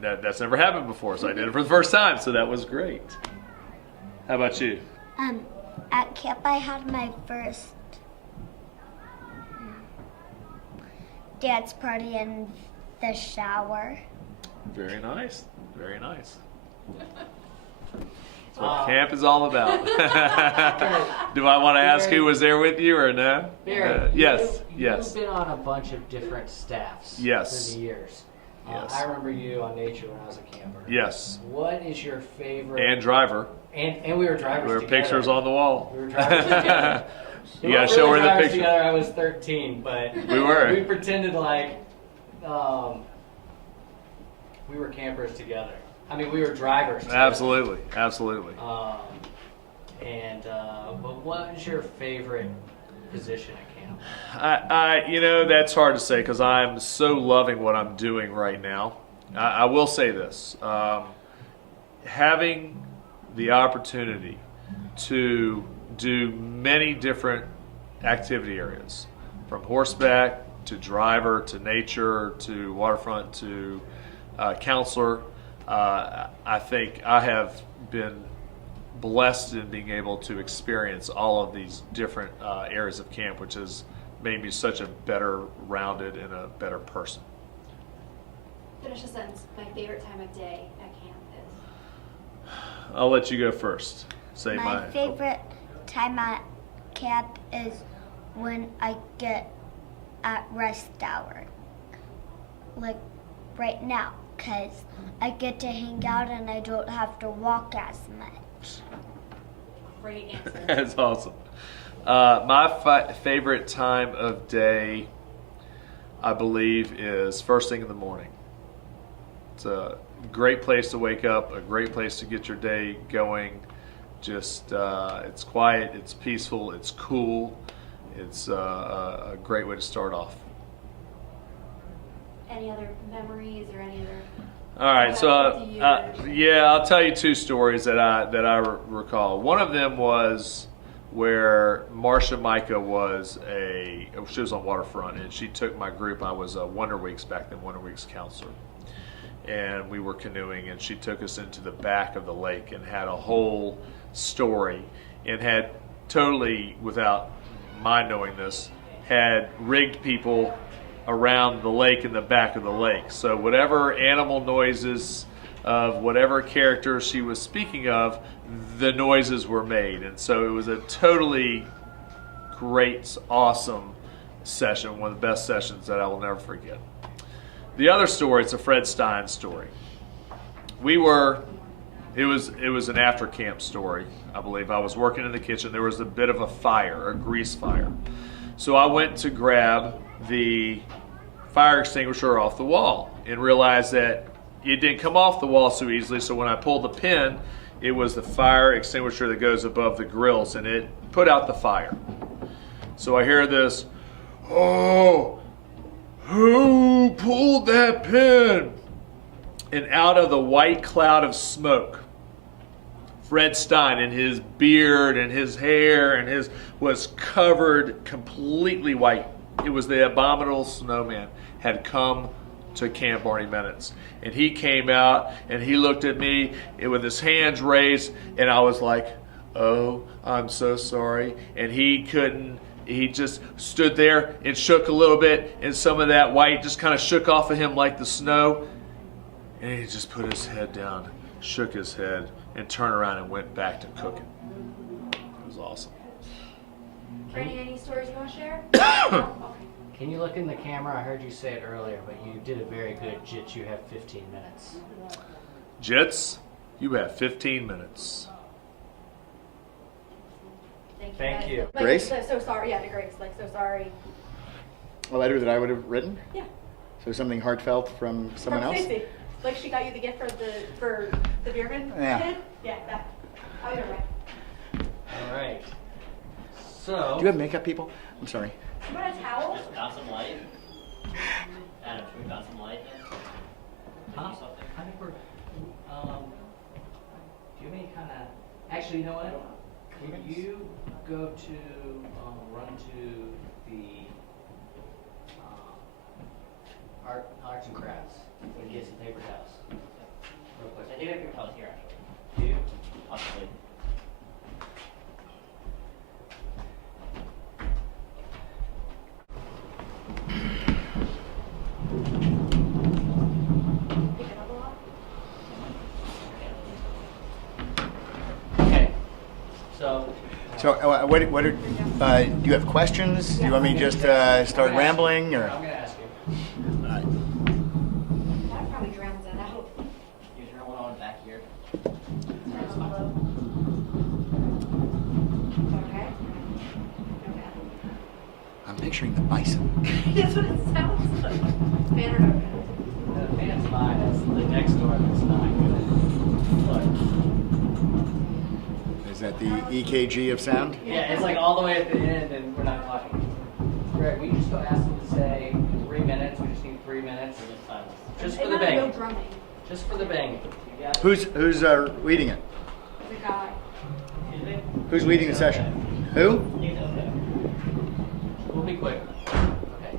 that's never happened before, so I did it for the first time, so that was great. How about you? At camp I had my first dance party in the shower. Very nice. Very nice. That's what camp is all about. Do I want to ask who was there with you or no? Barry, yes. You've been on a bunch of different staffs Yes. through the years. Yes. I remember you on Nature when I was a camper. Yes. What is your favorite? And driver. And we were drivers There were together. pictures on the wall. We were drivers together. You gotta show her the drivers picture. Together, I was 13, but We were. We pretended like we were campers together. I mean, we were drivers together. Absolutely. Absolutely. But what is your favorite position at camp? That's hard to say because I'm so loving what I'm doing right now. I will say this. Having the opportunity to do many different activity areas, from horseback to driver to nature to waterfront to counselor, I think I have been blessed in being able to experience all of these different areas of camp, which has made me such a better rounded and a better person. Finish a sentence. My favorite time of day at camp is. I'll let you go first. Say My favorite time at camp is when I get at rest hour, like right now, because I get to hang out and I don't have to walk as much. Great answer. That's awesome. My favorite time of day, I believe, is first thing in the morning. It's a great place to wake up, a great place to get your day going. Just it's quiet, it's peaceful, it's cool. It's a great way to start off. Any other memories or any other? All right, so 50 years? yeah, I'll tell you two stories that I recall. One of them was where Marsha Micah she was on Waterfront, and she took my group. I was a Wonder Weeks back then, Wonder Weeks counselor, and we were canoeing, and she took us into the back of the lake and had a whole story, and had totally, without my knowing this, had rigged people around the lake in the back of the lake. So whatever animal noises of whatever character she was speaking of, the noises were made. And so it was a totally great, awesome session, one of the best sessions that I will never forget. The other story, it's a Fred Stein story. It was an after camp story, I believe. I was working in the kitchen. There was a bit of a fire, a grease fire. So I went to grab the fire extinguisher off the wall and realized that it didn't come off the wall so easily. So when I pulled the pin, it was the fire extinguisher that goes above the grills, and it put out the fire. So I hear this, "Oh, who pulled that pin?" And out of the white cloud of smoke, Fred Stein, and his beard and his hair and his was covered completely white. It was the Abominable Snowman had come to Camp Barney Bennett's. And he came out and he looked at me with his hands raised, and I was like, "Oh, I'm so sorry." And he just stood there and shook a little bit, and some of that white just kind of shook off of him like the snow. And he just put his head down, shook his head, and turned around and went back to cooking. It was awesome. Brandy, any stories you want to share? Can you look in the camera? I heard you say it earlier, but you did a very good jit. You have 15 minutes. Jits, you have 15 minutes. Thank guys. you. Like, Grace? So sorry. Yeah, to Grace. Like, so sorry. A letter that I would have written? Yeah. So something heartfelt from someone From else? Stacey. Like she got you the gift for the Beerman Yeah. kid? Yeah, that. I'll get it right. All right. So. Do you have makeup people? I'm sorry. You want a towel? Just found some light. Adam, should we found some light then? Huh? I think we're. Do you have any kind of? Actually, you know what? Can you go to run to the arts and crafts and get some paper towels? Real quick. I do have your towels here actually. Do you? Possibly. Pick it up a lot? Okay. So. So what are, do you have questions? Do you want me to just start rambling? Or? I'm going to ask you. All right. That probably drowns it out. You turn one on back here. Okay. I'm picturing the bison. That's what it sounds like. Fan or no The fan's fine. It's the next door that's not good. Look. Is that the EKG of sound? Yeah, it's like all the way at the end, and we're not talking. Greg, we just go ask them to say 3 minutes. We just need 3 minutes. Just for the No banging. drumming. Just for the banging. You got it? Who's leading it? The guy. Who's leading the session? Who? We'll be quick. Okay.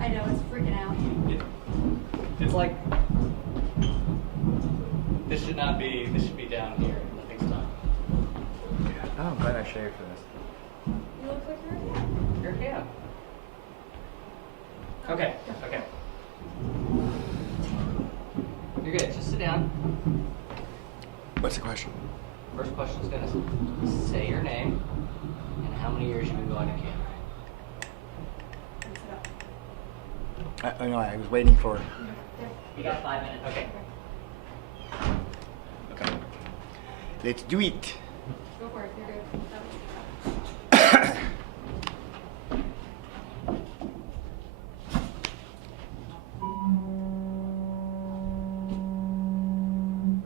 I know, it's freaking out. It's like this should not be. This should be down here. Nothing's done. Oh, I'm glad I shaved for this. You look like you're in Here, yeah. Okay. Okay. You're good. Just sit down. What's the question? First question is gonna say your name and how many years you've been going to camp. No, I was waiting for. You got 5 minutes. Okay. Okay. Let's do it. Go for it. You're good.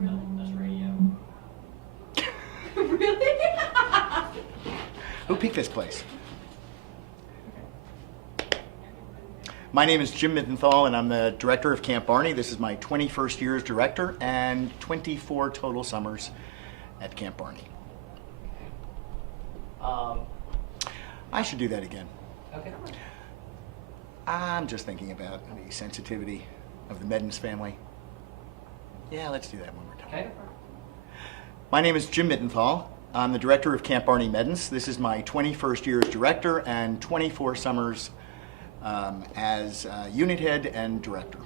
Really? That's radio. Really? Who picked this place? My name is Jim Mittenthal, and I'm the director of Camp Barney. This is my 21st year as director and 24 total summers at Camp Barney. I should do that again. Okay. I'm just thinking about the sensitivity of the Meddens family. Yeah, let's do that one more time. Okay. My name is Jim Mittenthal. I'm the director of Camp Barney Meddens. This is my 21st year as director and 24 summers as unit head and director.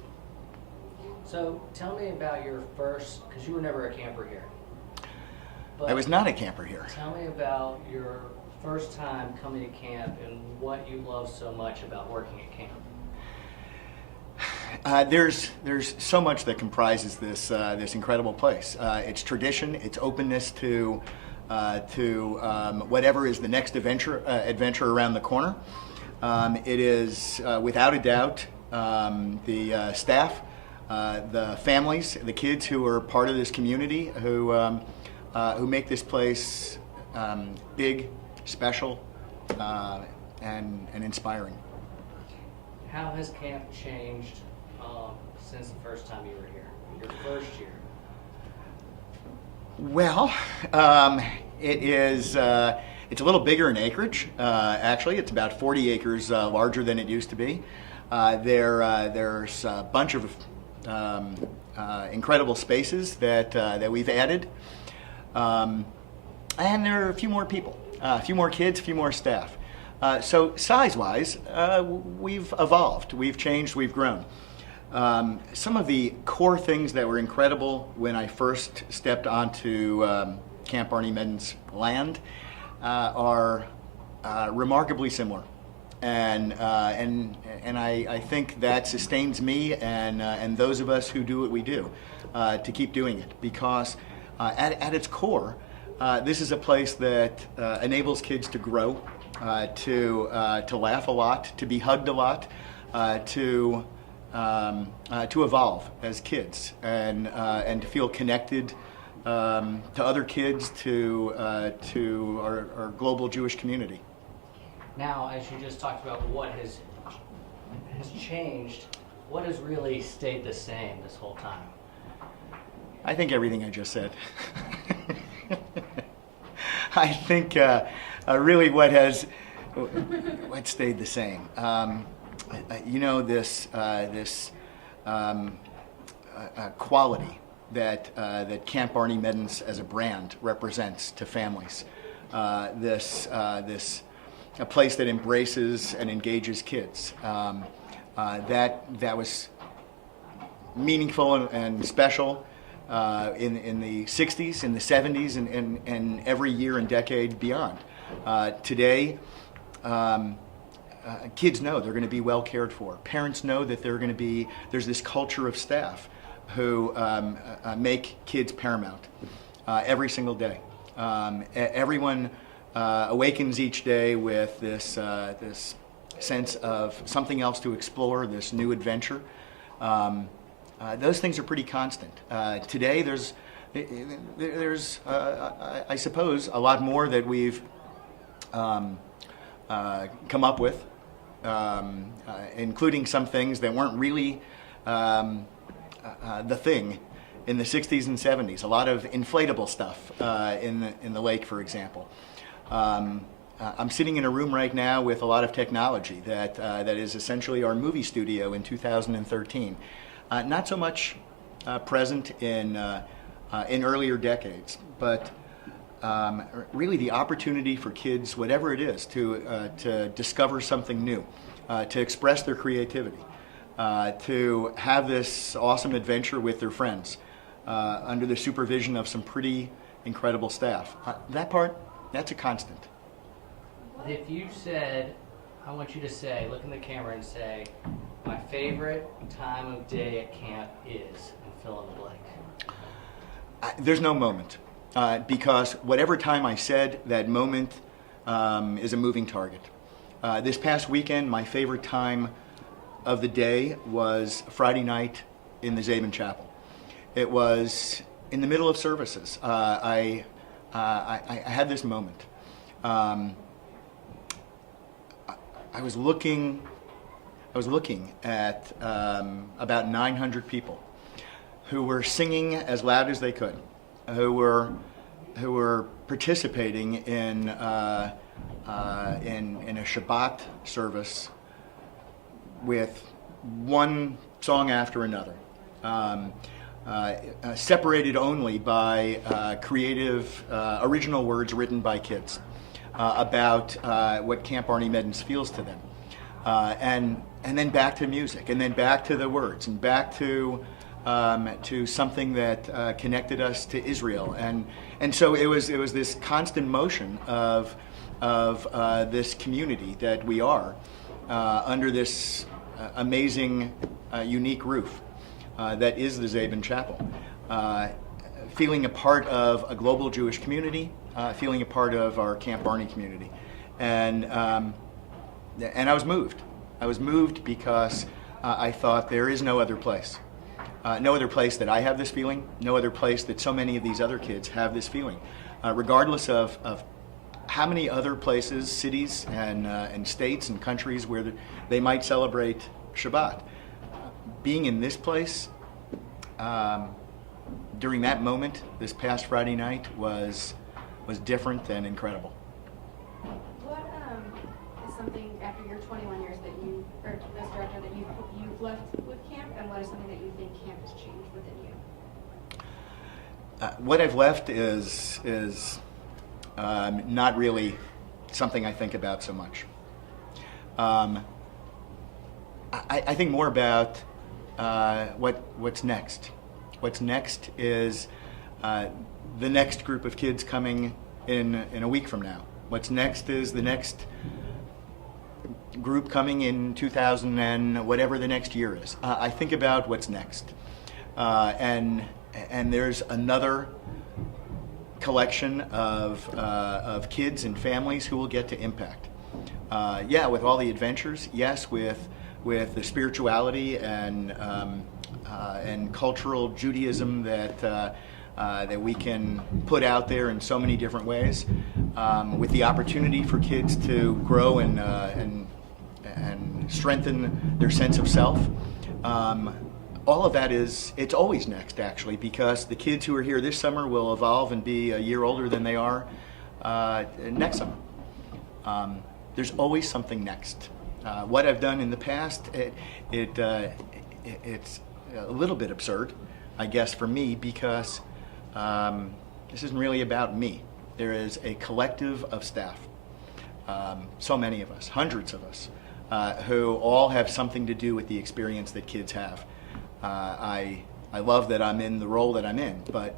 So tell me about your first, because you were never a camper here. But I was not a camper here. Tell me about your first time coming to camp and what you love so much about working at camp. There's so much that comprises this incredible place. Its tradition, its openness to whatever is the next adventure around the corner. It is without a doubt the staff, the families, the kids who are part of this community who make this place big, special, and inspiring. How has camp changed since the first time you were here, your first year? Well, it's a little bigger in acreage. Actually, it's about 40 acres larger than it used to be. There's a bunch of incredible spaces that we've added, and there are a few more people, a few more kids, a few more staff. So size-wise, we've evolved, we've changed, we've grown. Some of the core things that were incredible when I first stepped onto Camp Barney Meddens land are remarkably similar, and I think that sustains me and those of us who do what we do to keep doing it, because at its core, this is a place that enables kids to grow, to laugh a lot, to be hugged a lot, to evolve as kids, and to feel connected to other kids, to our global Jewish community. Now, as you just talked about what has changed, what has really stayed the same this whole time? I think everything I just said. I think really what stayed the same. This quality that Camp Barney Meddens as a brand represents to families. A place that embraces and engages kids. That was meaningful and special in the 60s, in the 70s, and every year and decade beyond. Today, kids know they're going to be well cared for. Parents know that there's this culture of staff who make kids paramount every single day. Everyone awakens each day with this sense of something else to explore, this new adventure. Those things are pretty constant. Today, there's I suppose, a lot more that we've come up with, including some things that weren't really the thing in the 60s and 70s. A lot of inflatable stuff in the lake, for example. I'm sitting in a room right now with a lot of technology that is essentially our movie studio in 2013. Not so much present in earlier decades, but really the opportunity for kids, whatever it is, to discover something new, to express their creativity, to have this awesome adventure with their friends under the supervision of some pretty incredible staff. That's a constant. If you said, I want you to say, look in the camera and say, my favorite time of day at camp is, and fill in the blank. There's no moment. because whatever time I said, that moment is a moving target. This past weekend, my favorite time of the day was Friday night in the Zabin Chapel. It was in the middle of services. I had this moment. I was looking at about 900 people who were singing as loud as they could, who were participating in a Shabbat service with one song after another, separated only by creative, original words written by kids about what Camp Barney Meddens feels to them, and then back to music, and then back to the words, and back to something that connected us to Israel, and so it was this constant motion of this community that we are under this amazing, unique roof that is the Zabin Chapel. Feeling a part of a global Jewish community, feeling a part of our Camp Barney community, and I was moved. I was moved because I thought there is no other place. No other place that I have this feeling, no other place that so many of these other kids have this feeling. Regardless of how many other places, cities, and states and countries where they might celebrate Shabbat. Being in this place during that moment, this past Friday night, was different and incredible. What is something after your 21 years that you, or as director, that you've left with camp, and what is something that you think camp has changed within you? What I've left is not really something I think about so much. I think more about what's next. What's next is the next group of kids coming in a week from now. What's next is the next group coming in 2000 and whatever the next year is. I think about what's next, and there's another collection of kids and families who will get to impact. With all the adventures, yes, with the spirituality and cultural Judaism that we can put out there in so many different ways, with the opportunity for kids to grow and strengthen their sense of self. All of that it's always next, actually, because the kids who are here this summer will evolve and be a year older than they are next summer. There's always something next. What I've done in the past, it's a little bit absurd, I guess, for me, because this isn't really about me. There is a collective of staff, so many of us, hundreds of us, who all have something to do with the experience that kids have. I love that I'm in the role that I'm in, but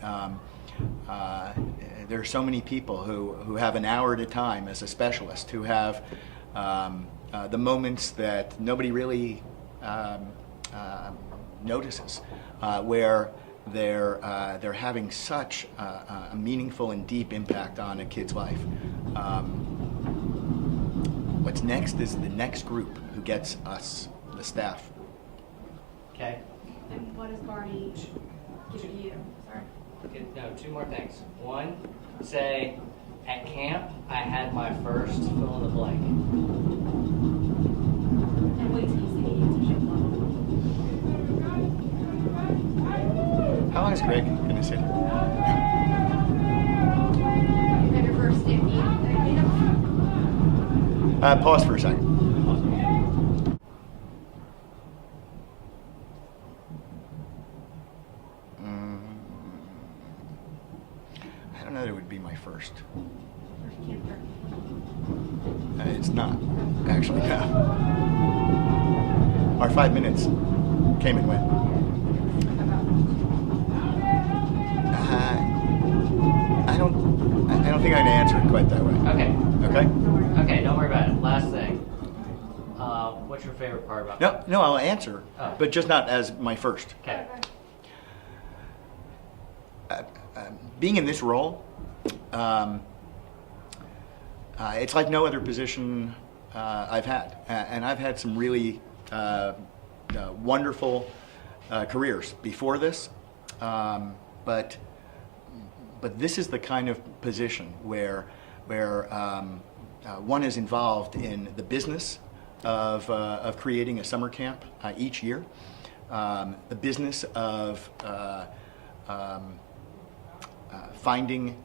there are so many people who have an hour at a time as a specialist, who have the moments that nobody really notices, where they're having such a meaningful and deep impact on a kid's life. What's next is the next group who gets us, the staff. Okay. And what does Barney give you? Sorry. Okay, no, two more things. One, say, at camp, I had my first fill in the blank. And wait till you see the internship level. How long is Greg going to sit here? You had your first day at camp? Pause for a second. I don't know that it would be my first. First camper. It's not, actually, no. Our 5 minutes came and went. I don't think I can answer it quite that way. Okay. Okay? Okay, don't worry about it. Last thing. What's your favorite part about it? No, I'll answer, Oh. but just not as my first. Okay. being in this role, it's like no other position I've had, and I've had some really wonderful careers before this, but this is the kind of position where one is involved in the business of creating a summer camp each year, the business of finding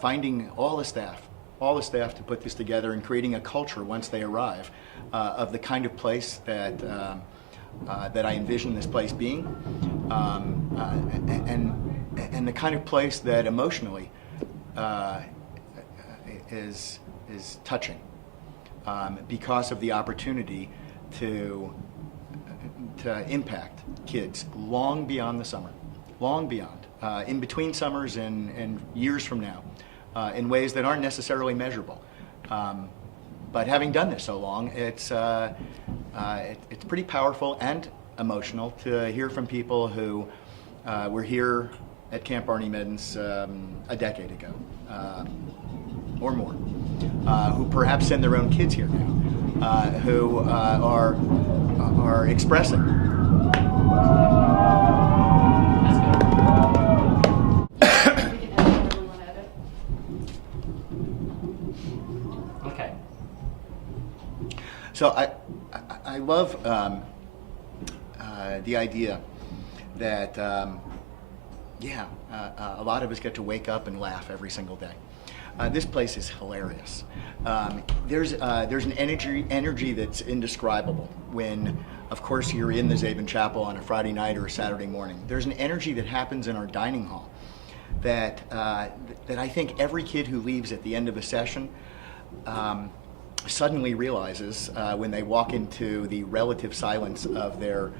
finding all the staff to put this together and creating a culture once they arrive of the kind of place that that I envision this place being, and the kind of place that emotionally is touching because of the opportunity to impact kids long beyond the summer, long beyond, in between summers and years from now, in ways that aren't necessarily measurable. But having done this so long, it's pretty powerful and emotional to hear from people who were here at Camp Barney Meddens a decade ago or more, who perhaps send their own kids here now, who are expressing. Okay. So I love the idea that a lot of us get to wake up and laugh every single day. This place is hilarious. There's an energy that's indescribable when, of course, you're in the Zabin Chapel on a Friday night or a Saturday morning. There's an energy that happens in our dining hall that I think every kid who leaves at the end of a session suddenly realizes when they walk into the relative silence of their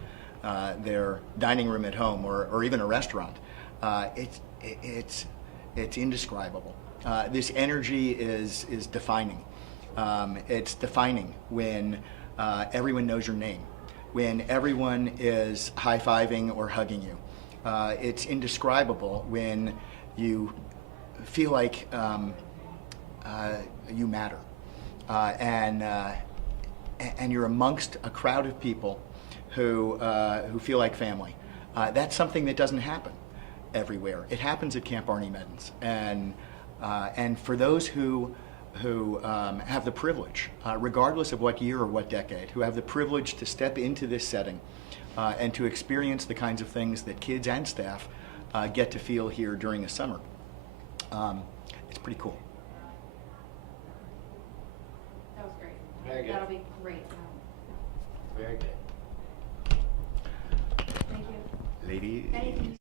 dining room at home or even a restaurant. It's indescribable. This energy is defining. It's defining when everyone knows your name, when everyone is high-fiving or hugging you. It's indescribable when you feel like you matter, and you're amongst a crowd of people who feel like family. That's something that doesn't happen everywhere. It happens at Camp Barney Meddens, and for those who have the privilege, regardless of what year or what decade, who have the privilege to step into this setting and to experience the kinds of things that kids and staff get to feel here during the summer, it's pretty cool. That was great. Very good. That'll be great. Very good. Thank you. Lady. Anything